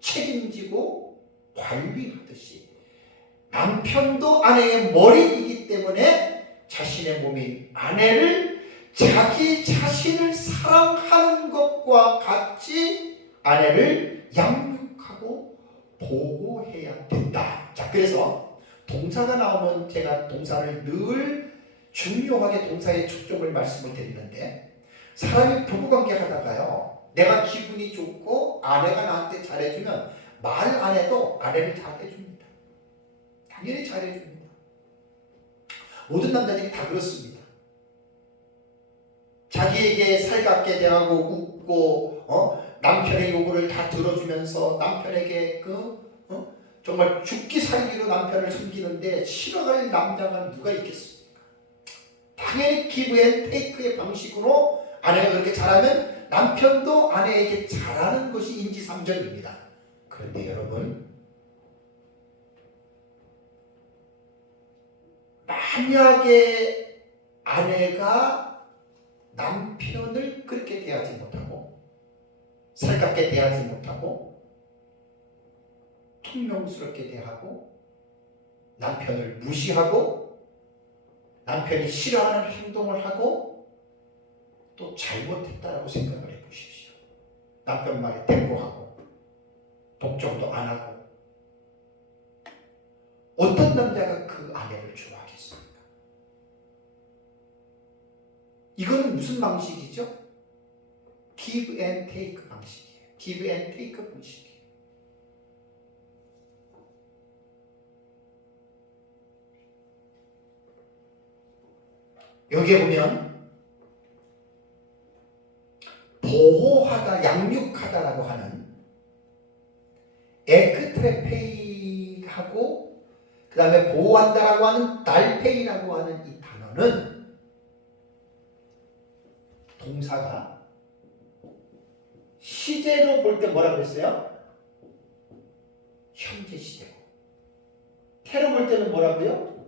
책임지고 관리하듯이 남편도 아내의 머리이기 때문에 자신의 몸인 아내를 자기 자신을 사랑하는 것과 같이 아내를 양육하고 보호해야 된다. 자, 그래서 동사가 나오면 제가 동사를 늘 중요하게 동사의 초점을 말씀을 드리는데, 사람이 부부관계 하다가요, 내가 기분이 좋고 아내가 나한테 잘해주면 말 안 해도 아내를 잘해줍니다. 당연히 잘해줍니다. 모든 남자들이 다 그렇습니다. 자기에게 살갑게 대하고 웃고 남편의 요구를 다 들어주면서 남편에게 정말 죽기 살기로 남편을 섬기는데 싫어할 남자가 누가 있겠습니까? 당연히 기브 앤 테이크의 방식으로 아내가 그렇게 잘하면 남편도 아내에게 잘하는 것이 인지상정입니다. 그런데 여러분, 만약에 아내가 남편을 그렇게 대하지 못하고 살갑게 대하지 못하고 퉁명스럽게 대하고 남편을 무시하고 남편이 싫어하는 행동을 하고 또 잘못했다라고 생각을 해보십시오. 남편 말에 대꾸하고 복종도 안 하고, 어떤 남자가 그 아내를 좋아하겠습니까? 이거는 무슨 방식이죠? give and take 방식이에요. give and take 방식이에요. 여기에 보면 보호하다, 양육하다라고 하는 에크트레페이하고 그 다음에 보호한다라고 하는 달페이라고 하는 이 단어는 동사가 시제로 볼 때 뭐라고 그랬어요? 현재 시제고, 태로 볼 때는 뭐라고요?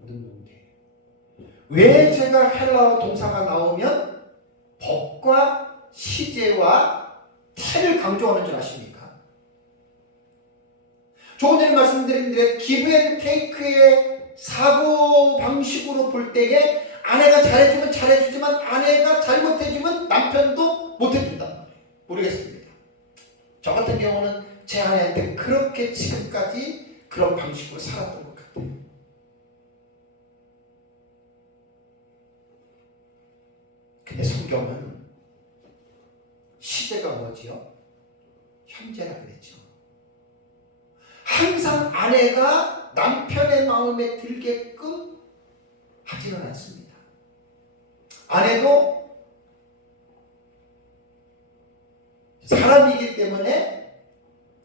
능동태. 왜 제가 헬라어 동사가 나오면 법과 시제와 태를 강조하는 줄 아십니까? 조금 전에 말씀드린 대로 give and take의 사고 방식으로 볼 때에 아내가 잘해주면 잘해주지만 아내가 잘못해주면 남편도 못해준단 말이에요. 모르겠습니다. 저 같은 경우는 제 아내한테 그렇게 지금까지 그런 방식으로 살았던 것 같아요. 근데 성경은 시제가 뭐지요? 현재라 그랬죠. 항상 아내가 남편의 마음에 들게끔 하지는 않습니다. 아내도 사람이기 때문에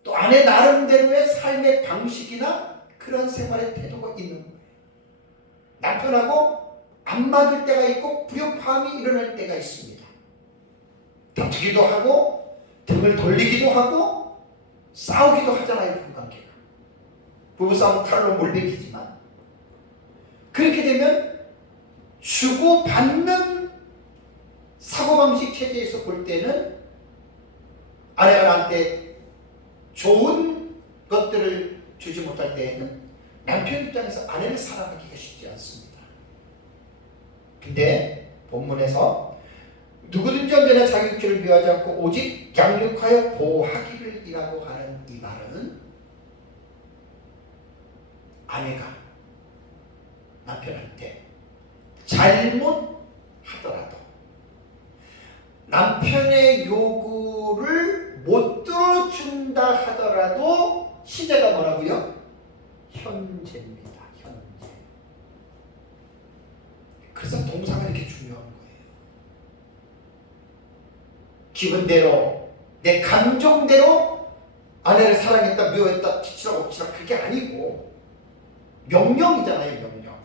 또 아내 나름대로의 삶의 방식이나 그런 생활의 태도가 있는 거예요. 남편하고 안 맞을 때가 있고 불협화음이 일어날 때가 있습니다. 다투기도 하고 등을 돌리기도 하고 싸우기도 하잖아요. 부부관계가. 부부싸움은 칼로 몰배기지만 그렇게 되면 주고받는 사고방식 체제에서 볼 때는 아내가 나한테 좋은 것들을 주지 못할 때에는 남편 입장에서 아내를 사랑하기가 쉽지 않습니다. 근데 본문에서 누구든지 언제나 자기 육체를 비하지 않고 오직 양육하여 보호하기를 이라고 하는 이 말은 아내가 남편한테 잘못하더라도 남편의 요구를 못 들어준다 하더라도 시제가 뭐라고요? 현재입니다. 현재. 그래서 동사가 이렇게 중요한 거예요. 기분대로 내 감정대로 아내를 사랑했다 미워했다 지치라 엎치라 그게 아니고 명령이잖아요. 명령.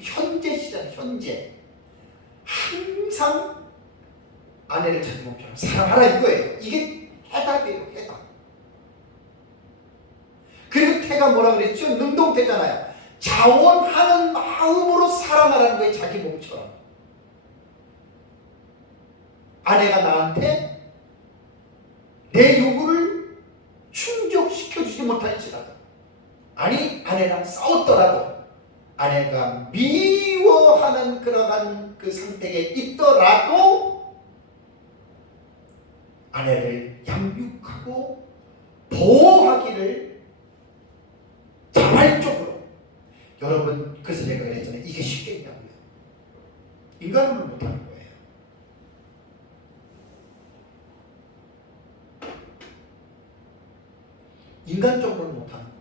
현재 시잖아요. 현재. 항상 아내를 자기 몸처럼 사랑하라 이거예요. 이게 해답이에요. 해답. 그리고 태가 뭐라 그랬죠? 능동태잖아요. 자원하는 마음으로 사랑하라는 거예요. 자기 몸처럼. 아내가 나한테 내 요구를 충족시켜주지 못할지라도 아니 아내랑 싸웠더라도 아내가 미워하는 그러한 그 상태에 있더라도 아내를 양육하고 보호하기를 자발적으로 여러분 그래서 제가 그랬잖아요. 이게 쉽겠냐고요. 인간으로 못하는 거예요. 인간적으로는 못하는 겁니다.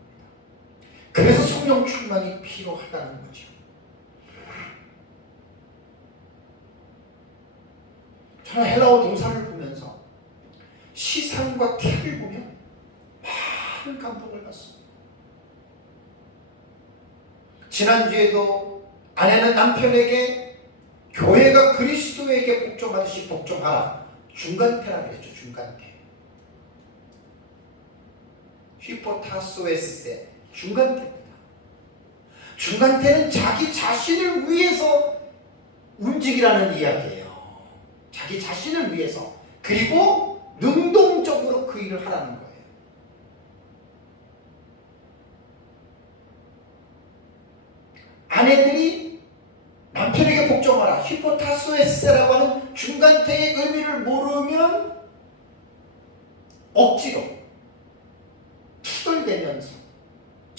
그래서 성령 충만이 필요하다는 거죠. 저는 헬라어 동사를 보면서 시상과 태를 보면 많은 감동을 받습니다. 지난주에도 아내는 남편에게 교회가 그리스도에게 복종하듯이 복종하라. 중간태라 그랬죠. 중간태. 히포타소에스세 중간태입니다. 중간태는 자기 자신을 위해서 움직이라는 이야기예요. 자기 자신을 위해서. 그리고 능동적으로 그 일을 하라는 거예요. 아내들이 남편에게 복종하라. 히포타소에스라고 하는 중간태의 의미를 모르면 억지로 투덜대면서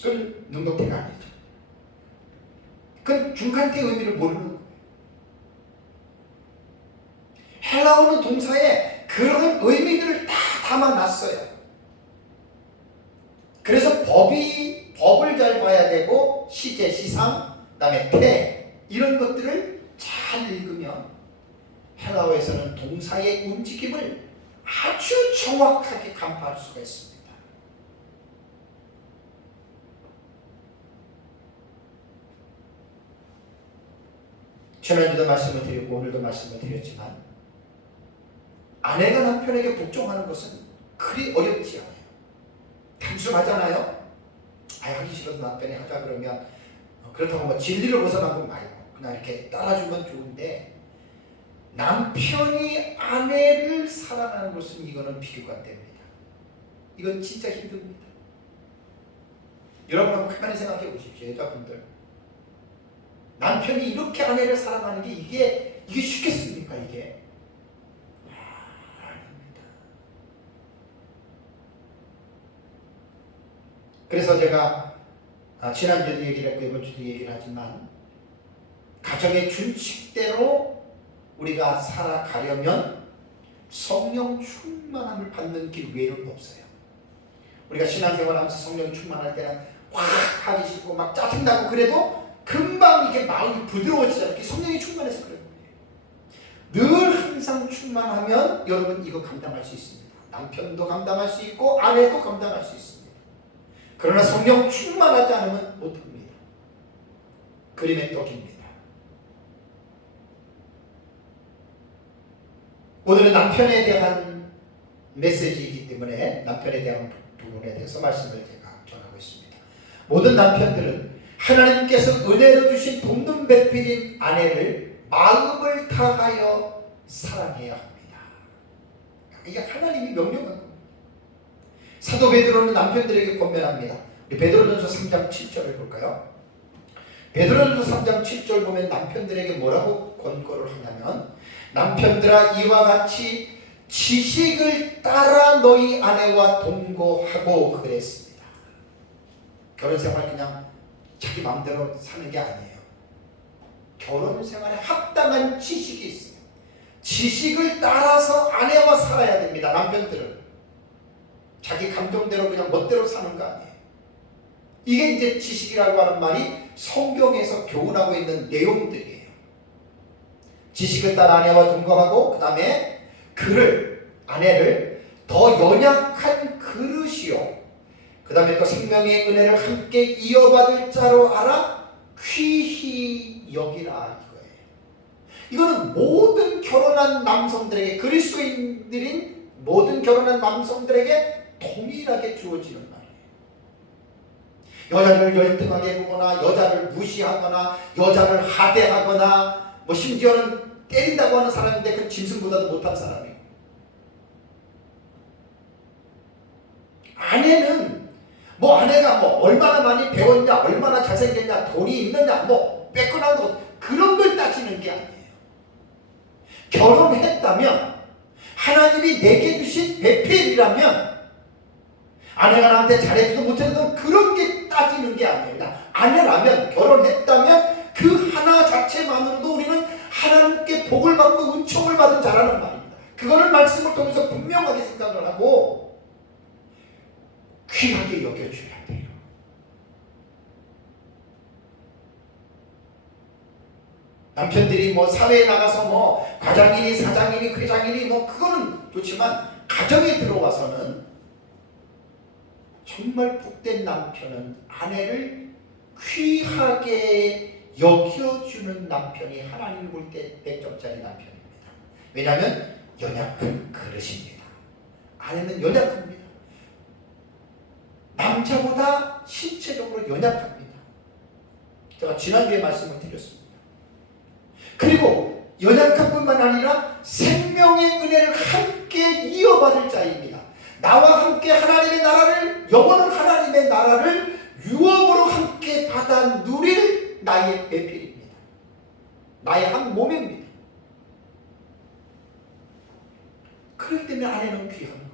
그건 능동태가 아니죠. 그건 중간태의 의미를 모르는 거예요. 헬라어는 동사에 그런 의미들을 다 담아놨어요. 그래서 법을 잘 봐야 되고 시제, 시상, 그 다음에 태 이런 것들을 잘 읽으면 헬라어에서는 동사의 움직임을 아주 정확하게 간파할 수가 있습니다. 지난주도 말씀을 드렸고 오늘도 말씀을 드렸지만 아내가 남편에게 복종하는 것은 그리 어렵지 않아요. 단순하잖아요. 하기 싫어도 남편이 하자 그러면 그렇다고 뭐 진리를 벗어난 건 말고 그냥 이렇게 따라주면 좋은데 남편이 아내를 사랑하는 것은 이거는 비교가 안 됩니다. 이건 진짜 힘듭니다. 여러분 한번 가만히 생각해 보십시오. 여자분들 남편이 이렇게 아내를 사랑하는 게 이게 쉽겠습니까 이게? 아닙니다. 그래서 제가 지난주에도 얘기를 했고 이번 주도 얘기를 하지만 가정의 준칙대로 우리가 살아가려면 성령 충만함을 받는 길 외에는 없어요. 우리가 신앙생활하면서 성령 충만할 때는 확 하기 싫고 막 짜증나고 그래도 금방 이게 마음이 부드러워지잖아요. 성령이 충만해서 그런 거예요. 늘 항상 충만하면 여러분 이거 감당할 수 있습니다. 남편도 감당할 수 있고 아내도 감당할 수 있습니다. 그러나 성령 충만하지 않으면 못합니다. 그림의 떡입니다. 오늘은 남편에 대한 메시지이기 때문에 남편에 대한 부분에 대해서 말씀을 제가 전하고 있습니다. 모든 남편들은 하나님께서 은혜로 주신 돕는 배필인 아내를 마음을 다하여 사랑해야 합니다. 이게 하나님이 명령한 겁니다. 사도 베드로는 남편들에게 권면합니다. 우리 베드로전서 3장 7절을 볼까요? 베드로전서 3장 7절 보면 남편들에게 뭐라고 권고를 하냐면 남편들아 이와 같이 지식을 따라 너희 아내와 동거하고 그랬습니다. 결혼생활 그냥 자기 마음대로 사는 게 아니에요. 결혼생활에 합당한 지식이 있어요. 지식을 따라서 아내와 살아야 됩니다. 남편들은 자기 감정대로 그냥 멋대로 사는 거 아니에요. 이게 이제 지식이라고 하는 말이 성경에서 교훈하고 있는 내용들이에요. 지식을 따라 아내와 동거하고 그 다음에 아내를 더 연약한 그릇이요. 그 다음에 또 생명의 은혜를 함께 이어받을 자로 알아 귀히 여기라 이거예요. 이거는 모든 결혼한 남성들에게 그리스도인들인 모든 결혼한 남성들에게 동일하게 주어지는 말이에요. 여자를 열등하게 보거나 여자를 무시하거나 여자를 하대하거나 뭐 심지어는 때린다고 하는 사람인데 그 짐승보다도 못한 사람이에요. 아내는 아내가 얼마나 많이 배웠냐, 얼마나 잘생겼냐, 돈이 있느냐, 빼끈한 것 그런 걸 따지는 게 아니에요. 결혼했다면 하나님이 내게 주신 배필이라면 아내가 나한테 잘해주도 못해도 그런 게 따지는 게 아니에요. 아내라면 결혼했다면 그 하나 자체만으로도 우리는 하나님께 복을 받고 은총을 받은 자라는 말입니다. 그거를 말씀을 통해서 분명하게 생각을 하고 귀하게 여겨줘야 돼요. 남편들이 사회에 나가서 과장이니 사장이니 회장이니 그거는 좋지만 가정에 들어와서는 정말 복된 남편은 아내를 귀하게 여겨주는 남편이 하나님이 볼 때 100점짜리 남편입니다. 왜냐하면 연약한 그릇입니다. 아내는 연약합니다. 남자보다 신체적으로 연약합니다. 제가 지난주에 말씀을 드렸습니다. 그리고 연약한 뿐만 아니라 생명의 은혜를 함께 이어받을 자입니다. 나와 함께 하나님의 나라를 영원한 하나님의 나라를 유업으로 함께 받아 누릴 나의 배필입니다. 나의 한 몸입니다. 그렇기 때문에 아내는 귀한 거예요.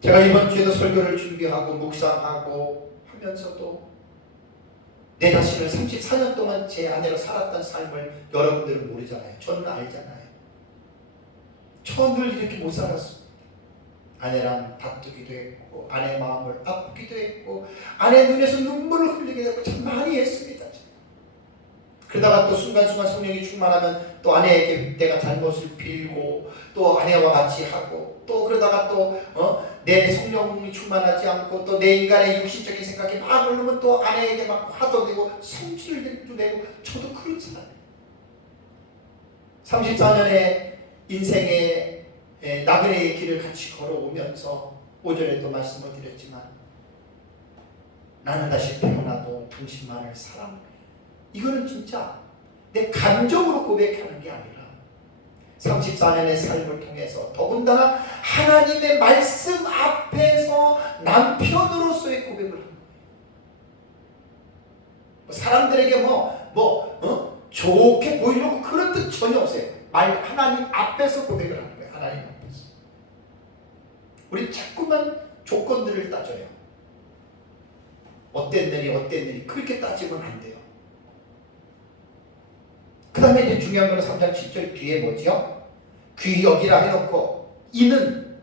제가 이번 주에도 설교를 준비하고 묵상하고 하면서도 내 자신을 34년 동안 제 아내로 살았던 삶을 여러분들은 모르잖아요. 저는 알잖아요. 저는 이렇게 못 살았습니다. 아내랑 다투기도 했고 아내 마음을 아프기도 했고 아내 눈에서 눈물을 흘리게 됐고 참 많이 했습니다. 그러다가 또 순간순간 성령이 충만하면 또 아내에게 내가 잘못을 빌고 또 아내와 같이 하고 또 그러다가 또 내 성령이 충만하지 않고 또 내 인간의 육신적인 생각이 막 흐르면 또 아내에게 막 화도 내고 성질도 내고 저도 그런 사람이에요. 34년의 인생의 나그네의 길을 같이 걸어오면서 오전에도 말씀을 드렸지만 나는 다시 태어나도 당신만을 사랑해. 이거는 진짜 내 감정으로 고백하는 게 아니라 34년의 삶을 통해서 더군다나 하나님의 말씀 앞에서 남편으로서의 고백을 합니다. 사람들에게 좋게 보이려고 그런 뜻 전혀 없어요. 하나님 앞에서 고백을 하는 거예요. 하나님 앞에서. 우리 자꾸만 조건들을 따져요. 어땠느니 그렇게 따지면 안 돼요. 그 다음에 이제 중요한 거는 3장 7절 뒤에 뭐지요? 귀히 여기라 해놓고 이는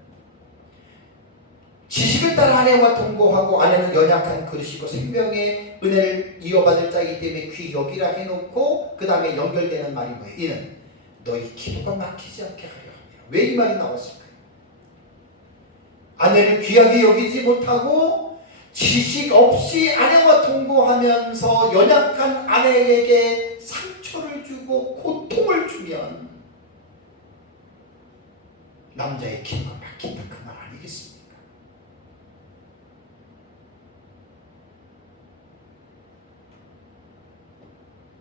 지식을 따라 아내와 동거하고 아내는 연약한 그릇이고 생명의 은혜를 이어받을 자이기 때문에 귀히 여기라 해놓고 그 다음에 연결되는 말이 뭐예요? 이는 너희 기도가 막히지 않게 하려 합니다. 왜 이 말이 나왔을까요? 아내를 귀하게 여기지 못하고 지식 없이 아내와 동거하면서 연약한 아내에게 상처를 주고 고통을 주면 남자의 기도가 막힌다 그 말 아니겠습니까?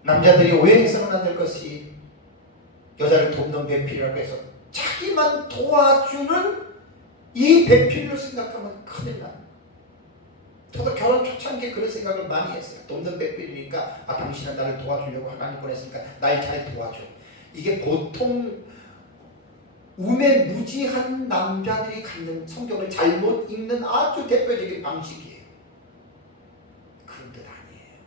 남자들이 오해해서는 안 될 것이 여자를 돕는 배필이라고 해서 자기만 도와주는 이 배필로 생각하면 큰일 납니다. 저도 결혼 초창기에 그런 생각을 많이 했어요. 돕는 배필이니까 당신은 나를 도와주려고 하나님 보냈으니까 날 잘 도와줘. 이게 보통 우매무지한 남자들이 갖는 성경을 잘못 읽는 아주 대표적인 방식이에요. 그런 뜻 아니에요.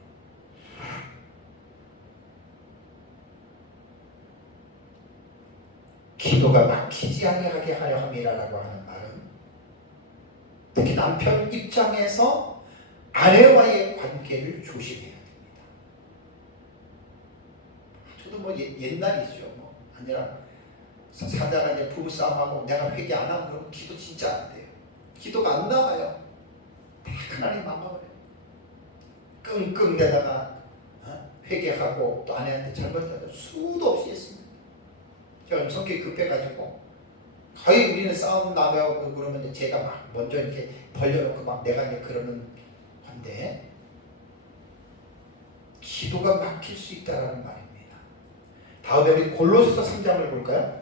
기도가 막히지 않게 하려 함이라고 하는 말은 특히 남편 입장에서 아내와의 관계를 조심해야 됩니다. 저도 옛날이죠. 아니라 사다가 이제 부부싸움하고 내가 회개 안 하고 그러면 기도 진짜 안 돼요. 기도가 안 나와요. 다 하나님 마음을 끙끙대다가 회개하고 또 아내한테 잘못하고 수도 없이 했습니다. 제가 성격이 급해가지고 거의 우리는 싸움 나가고 그러면 제가 막 먼저 이렇게 벌려놓고 막 내가 이제 그러는 건데 기도가 막힐 수 있다라는 말입니다. 다음에 우리 골로새서 3장을 볼까요?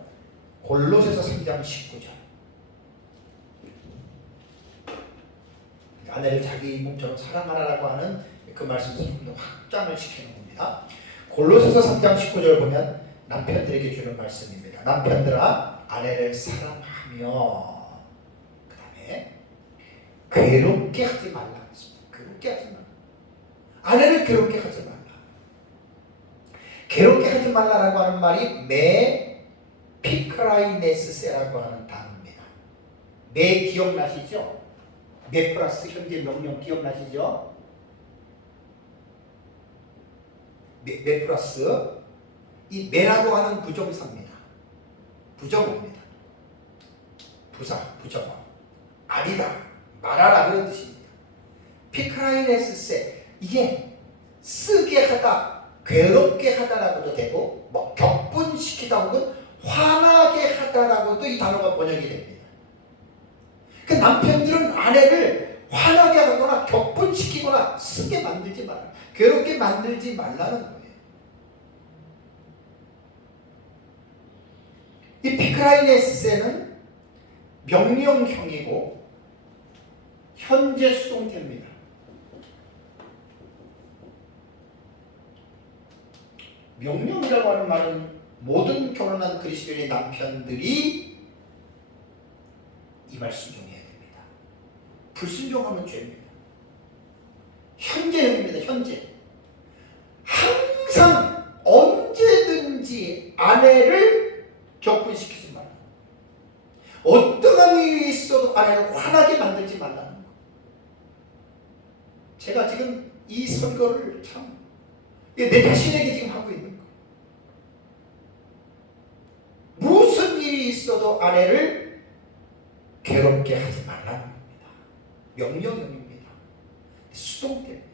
골로새서 3장 19절. 아내를 자기 몸처럼 사랑하라고 하는 그 말씀에서 좀 더 확장을 시키는 겁니다. 골로새서 3장 19절 보면 남편들에게 주는 말씀입니다. 남편들아 아내를 사랑하며 그 다음에 괴롭게 하지 말라 했습니다. 괴롭게 하지 말라. 아내를 괴롭게 하지 말라. 괴롭게 하지 말라라고 하는 말이 피크라이네스세라고 하는 단어입니다. 기억나시죠? 플러스 현재 명령 기억나시죠? 플러스 이 매라고 하는 부정사입니다. 부정어입니다. 부정어. 아니다, 말하라 그런 뜻입니다. 피크라이네스세 이게 쓰게 하다, 괴롭게 하다라고도 되고 격분시키다 혹은 화나게 하다라고도 이 단어가 번역이 됩니다. 그 남편들은 아내를 화나게 하거나 격분시키거나 쓰게 만들지 말라, 괴롭게 만들지 말라는 거예요. 이 피크라이네스세는 명령형이고 현재 수동태입니다. 명령이라고 하는 말은 모든 결혼한 그리스도인의 남편들이 이 말 순종해야 됩니다. 불순종하면 죄입니다. 현재형입니다. 현재. 항상 언제든지 아내를 격분시키지 말라. 어떠한 일이 있어도 아내를 화나게 만들지 말라는 거. 제가 지금 이 선거를 참 내 자신에게 지금 하고 있는 거. 무슨 일이 있어도 아내를 괴롭게 하지 말라는 겁니다. 명령형입니다. 수동태입니다.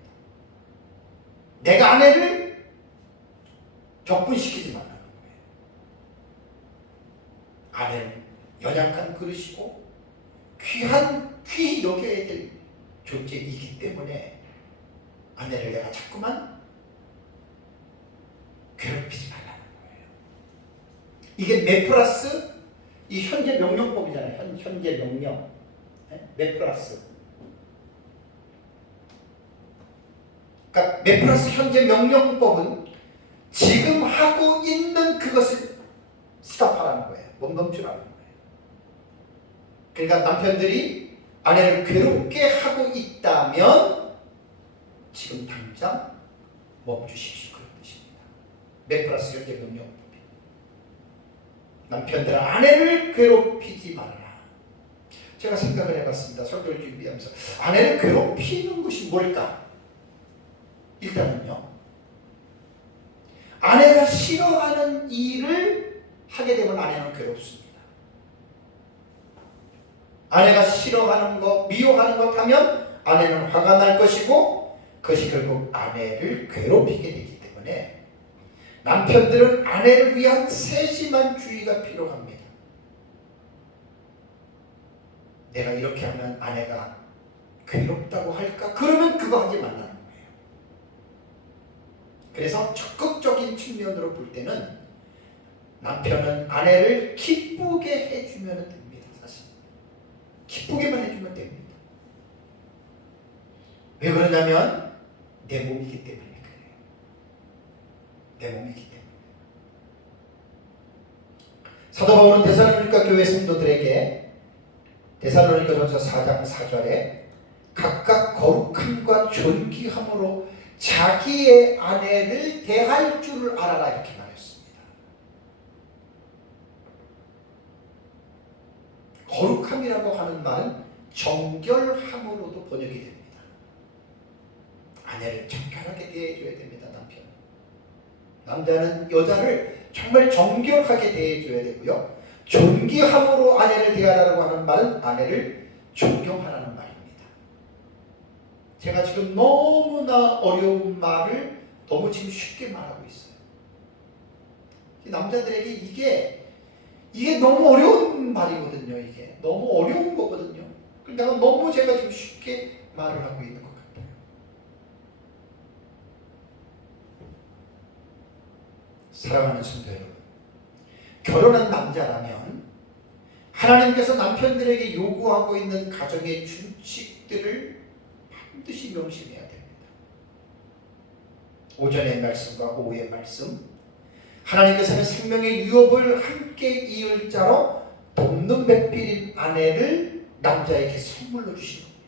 내가 아내를 격분시키지 말라는 거예요. 아내는 연약한 그릇이고 귀히 여겨야 될 존재이기 때문에 아내를 내가 자꾸만 괴롭히지 말라는 거예요. 이게 플러스 이 현재 명령법이잖아요. 현재 명령. 플러스. 그러니까 메프라스 현재 명령법은 지금 하고 있는 그것을 스탑하라는 거예요. 멈추라는 거예요. 그러니까 남편들이 아내를 괴롭게 하고 있다면 지금 당장 멈추십시오. 그런 뜻입니다. 메프라스 현재 명령법이. 남편들 아내를 괴롭히지 말아라. 제가 생각을 해봤습니다. 설교를 준비하면서 아내를 괴롭히는 것이 뭘까? 일단은요, 아내가 싫어하는 일을 하게 되면 아내는 괴롭습니다. 아내가 싫어하는 것, 미워하는 것 하면 아내는 화가 날 것이고 그것이 결국 아내를 괴롭히게 되기 때문에 남편들은 아내를 위한 세심한 주의가 필요합니다. 내가 이렇게 하면 아내가 괴롭다고 할까? 그러면 그거 하지 말라는 거예요. 그래서 적극적인 측면으로 볼 때는 남편은 아내를 기쁘게 해주면 됩니다. 사실 기쁘게만 해주면 됩니다. 왜 그러냐면 내 몸이기 때문에 그래요. 내 몸이기 때문에. 사도 바울은 데살로니가 교회 성도들에게 데살로니가전서 4장 4절에 각각 거룩함과 존귀함으로 자기의 아내를 대할 줄을 알아라 이렇게 말했습니다. 거룩함이라고 하는 말은 정결함으로도 번역이 됩니다. 아내를 정결하게 대해줘야 됩니다. 남자는 여자를 정말 정결하게 대해줘야 되고요. 존귀함으로 아내를 대하라고 하는 말은 아내를 존경하라는 말입니다. 제가 지금 너무나 어려운 말을 너무 지금 쉽게 말하고 있어요. 남자들에게 이게 너무 어려운 말이거든요. 이게 너무 어려운 거거든요. 내가 너무 제가 지금 쉽게 말을 하고 있는 것 같아요. 사랑하는 성도 여러분, 결혼한 남자라면 하나님께서 남편들에게 요구하고 있는 가정의 준칙들을 반드시 명심해야 됩니다. 오전의 말씀과 오후의 말씀, 하나님께서는 생명의 유업을 함께 이을 자로 돕는 배필인 아내를 남자에게 선물로 주신 겁니다.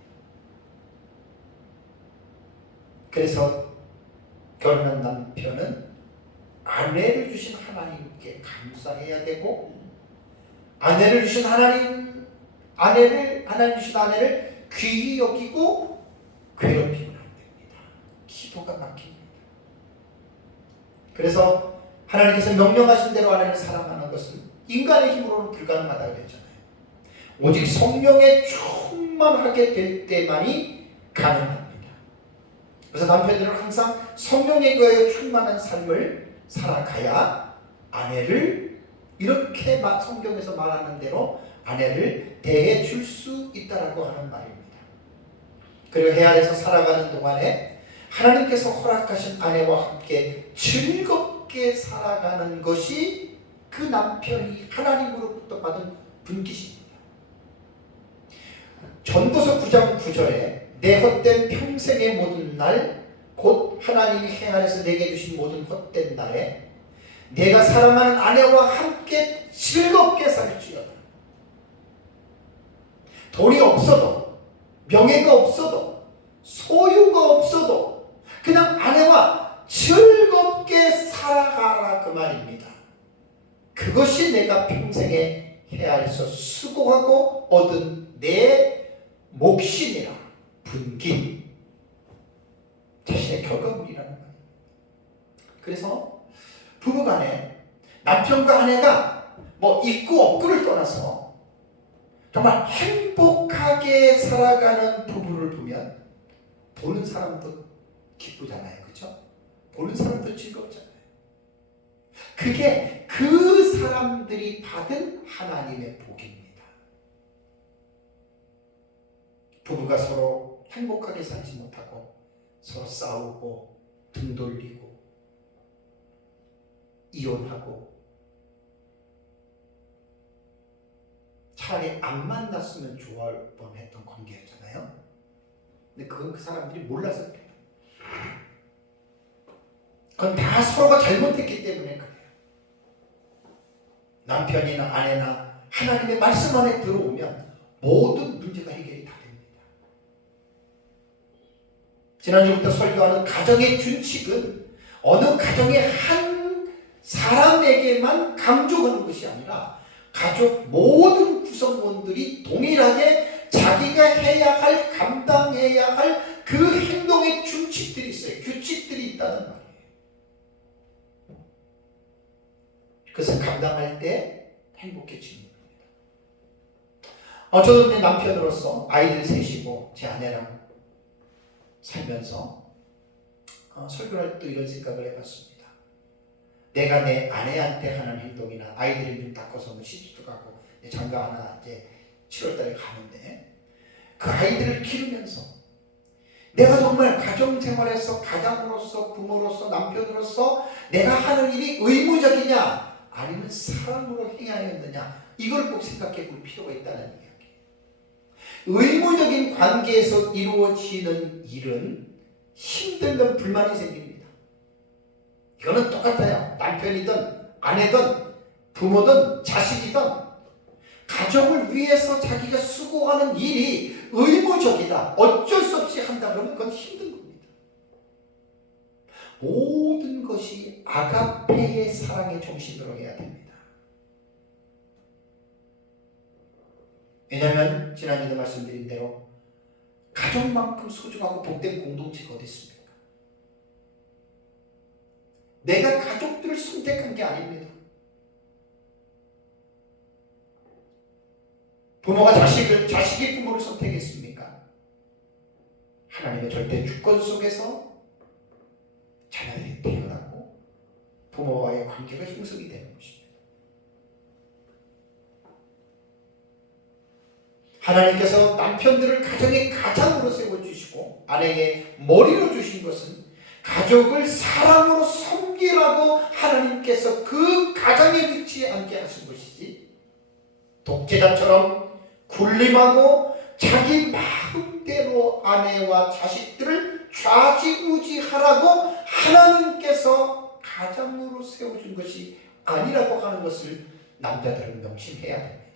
그래서 결혼한 남편은 아내를 주신 하나님께 감사해야 되고, 아내를 주신 하나님 주신 아내를 귀히 여기고 괴롭히면 안 됩니다. 기도가 막힙니다. 그래서 하나님께서 명령하신 대로 아내를 사랑하는 것은 인간의 힘으로는 불가능하다고 했잖아요. 오직 성령에 충만하게 될 때만이 가능합니다. 그래서 남편들은 항상 성령에 의하여 충만한 삶을 살아가야 아내를 이렇게 성경에서 말하는 대로 아내를 대해 줄 수 있다라고 하는 말입니다. 그리고 해 아래에서 살아가는 동안에 하나님께서 허락하신 아내와 함께 즐겁게 살아가는 것이 그 남편이 하나님으로부터 받은 분깃입니다. 전도서 9장 9절에 내 헛된 평생의 모든 날 곧 하나님이 해 아래에서 내게 주신 모든 헛된 날에 내가 사랑하는 아내와 함께 즐겁게 살지어다. 돈이 없어도, 명예가 없어도, 소유가 없어도 그냥 아내와 즐겁게 살아가라 그 말입니다. 그것이 내가 평생에 해 아래에서 수고하고 얻은 내 몫이니라. 분깃, 자신의 결과물이라는 거예요. 그래서 부부간에 남편과 아내가 있고 없고를 떠나서 정말 행복하게 살아가는 부부를 보면 보는 사람도 기쁘잖아요. 그렇죠? 보는 사람도 즐겁잖아요. 그게 그 사람들이 받은 하나님의 복입니다. 부부가 서로 행복하게 살지 못하고 서로 싸우고 등 돌리고 이혼하고 차라리 안 만났으면 좋아할 뻔했던 관계였잖아요. 근데 그건 그 사람들이 몰라서 그래요. 그건 다 서로가 잘못했기 때문에 그래요. 남편이나 아내나 하나님의 말씀 안에 들어오면 모든 문제가 해결이 다 됩니다. 지난주부터 설교하는 가정의 준칙은 어느 가정의 한 사람에게만 강조하는 것이 아니라 가족 모든 구성원들이 동일하게 자기가 해야 할, 감당해야 할 그 행동의 준칙들이 있어요. 규칙들이 있다는 말이에요. 그것을 감당할 때 행복해지는 겁니다. 저도 내 남편으로서 아이들 셋이고 제 아내랑 살면서 설교할 때 이런 생각을 해봤습니다. 내가 내 아내한테 하는 행동이나 아이들이 눈 닦아서 뭐 시집도 가고 장가 하나 이제 7월달에 가는데 그 아이들을 기르면서 내가 정말 가정생활에서 가장으로서 부모로서 남편으로서 내가 하는 일이 의무적이냐 아니면 사랑으로 행하였느냐 이걸 꼭 생각해 볼 필요가 있다는 이야기예요. 의무적인 관계에서 이루어지는 일은 힘들면 불만이 생깁니다. 이거는 똑같아요. 남편이든 아내든 부모든 자식이든 가정을 위해서 자기가 수고하는 일이 의무적이다, 어쩔 수 없이 한다 그러면 그건 힘든 겁니다. 모든 것이 아가페의 사랑의 정신으로 해야 됩니다. 왜냐하면 지난주에도 말씀드린 대로 가족만큼 소중하고 복된 공동체가 어디 있습니까? 내가 가족들을 선택한 게 아닙니다. 부모가 자식이 부모를 선택했습니까? 하나님의 절대 주권 속에서 자녀들이 태어나고 부모와의 관계가 형성이 되는 것입니다. 하나님께서 남편들을 가정의 가장으로 세워주시고 아내의 머리로 주신 것은 가족을 사랑으로 섬기라고 하나님께서 그 가장의 위치에 앉게 하신 것이지 독재자처럼 군림하고 자기 마음대로 아내와 자식들을 좌지우지하라고 하나님께서 가장으로 세워준 것이 아니라고 하는 것을 남자들은 명심해야 됩니다.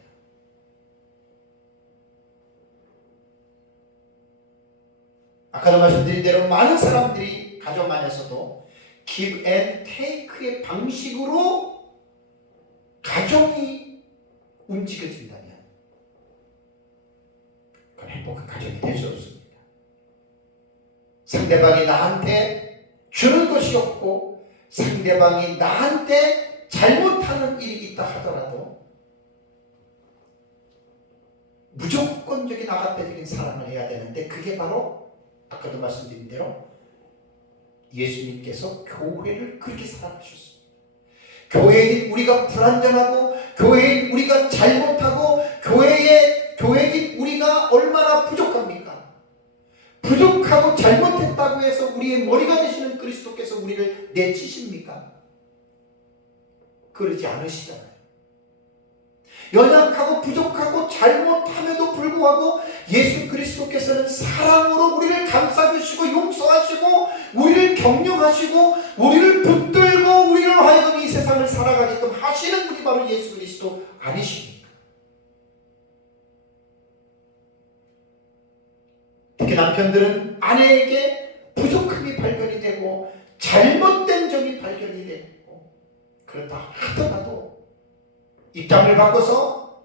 아까도 말씀드린 대로 많은 사람들이 가정 안에서도 give and take의 방식으로 가정이 움직여진다면 그건 행복한 가정이 될 수 없습니다. 상대방이 나한테 주는 것이 없고 상대방이 나한테 잘못하는 일이 있다 하더라도 무조건적인 아가페적인 사랑을 해야 되는데 그게 바로 아까도 말씀드린 대로 예수님께서 교회를 그렇게 사랑하셨습니다. 교회인 우리가 불완전하고 교회인 우리가 잘못하고 교회인 우리가 얼마나 부족합니까? 부족하고 잘못했다고 해서 우리의 머리가 되시는 그리스도께서 우리를 내치십니까? 그러지 않으시잖아요. 연약하고 부족하고 잘못함에도 불구하고 예수 그리스도께서는 사랑으로 우리를 감싸주시고 용서하시고 우리를 격려하시고 우리를 붙들고 우리를 하여금 이 세상을 살아가게끔 하시는 분이 바로 예수 그리스도 아니십니까? 특히 남편들은 아내에게 부족함이 발견이 되고 잘못된 점이 발견이 되고 그렇다 하더라도 입장을 바꿔서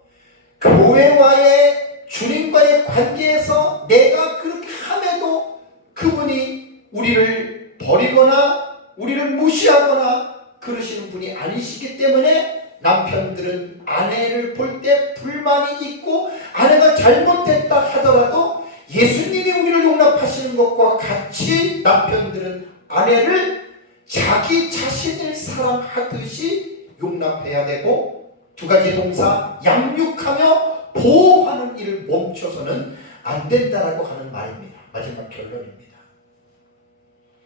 교회와의 주님과의 관계에서 내가 그렇게 함에도 그분이 우리를 버리거나 우리를 무시하거나 그러시는 분이 아니시기 때문에 남편들은 아내를 볼 때 불만이 있고 아내가 잘못했다 하더라도 예수님이 우리를 용납하시는 것과 같이 남편들은 아내를 자기 자신을 사랑하듯이 용납해야 되고 두 가지 동사 양육하며 보호하는 일을 멈춰서는 안 된다라고 하는 말입니다. 마지막 결론입니다.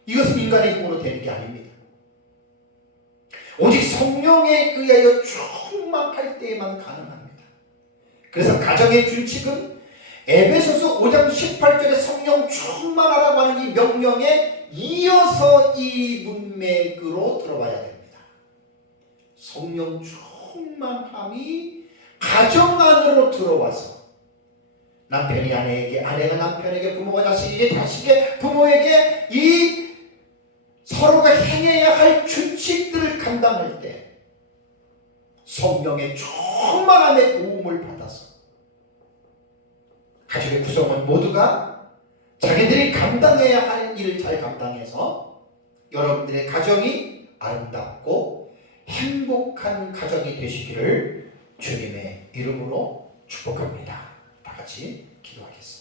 이것은 인간의 힘으로 되는 게 아닙니다. 오직 성령에 의하여 충만할 때에만 가능합니다. 그래서 가정의 준칙은 에베소서 5장 18절에 성령 충만하라고 하는 이 명령에 이어서 이 문맥으로 들어봐야 됩니다. 성령 충만함이 가정 안으로 들어와서 남편이 아내에게, 아내가 남편에게, 부모가 자식에게, 자식의 부모에게 이 서로가 행해야 할 규칙들을 감당할 때 성령의 충만함의 도움을 받아서 가족의 구성원 모두가 자기들이 감당해야 할 일을 잘 감당해서 여러분들의 가정이 아름답고 행복한 가정이 되시기를 주님의 이름으로 축복합니다. 다 같이 기도하겠습니다.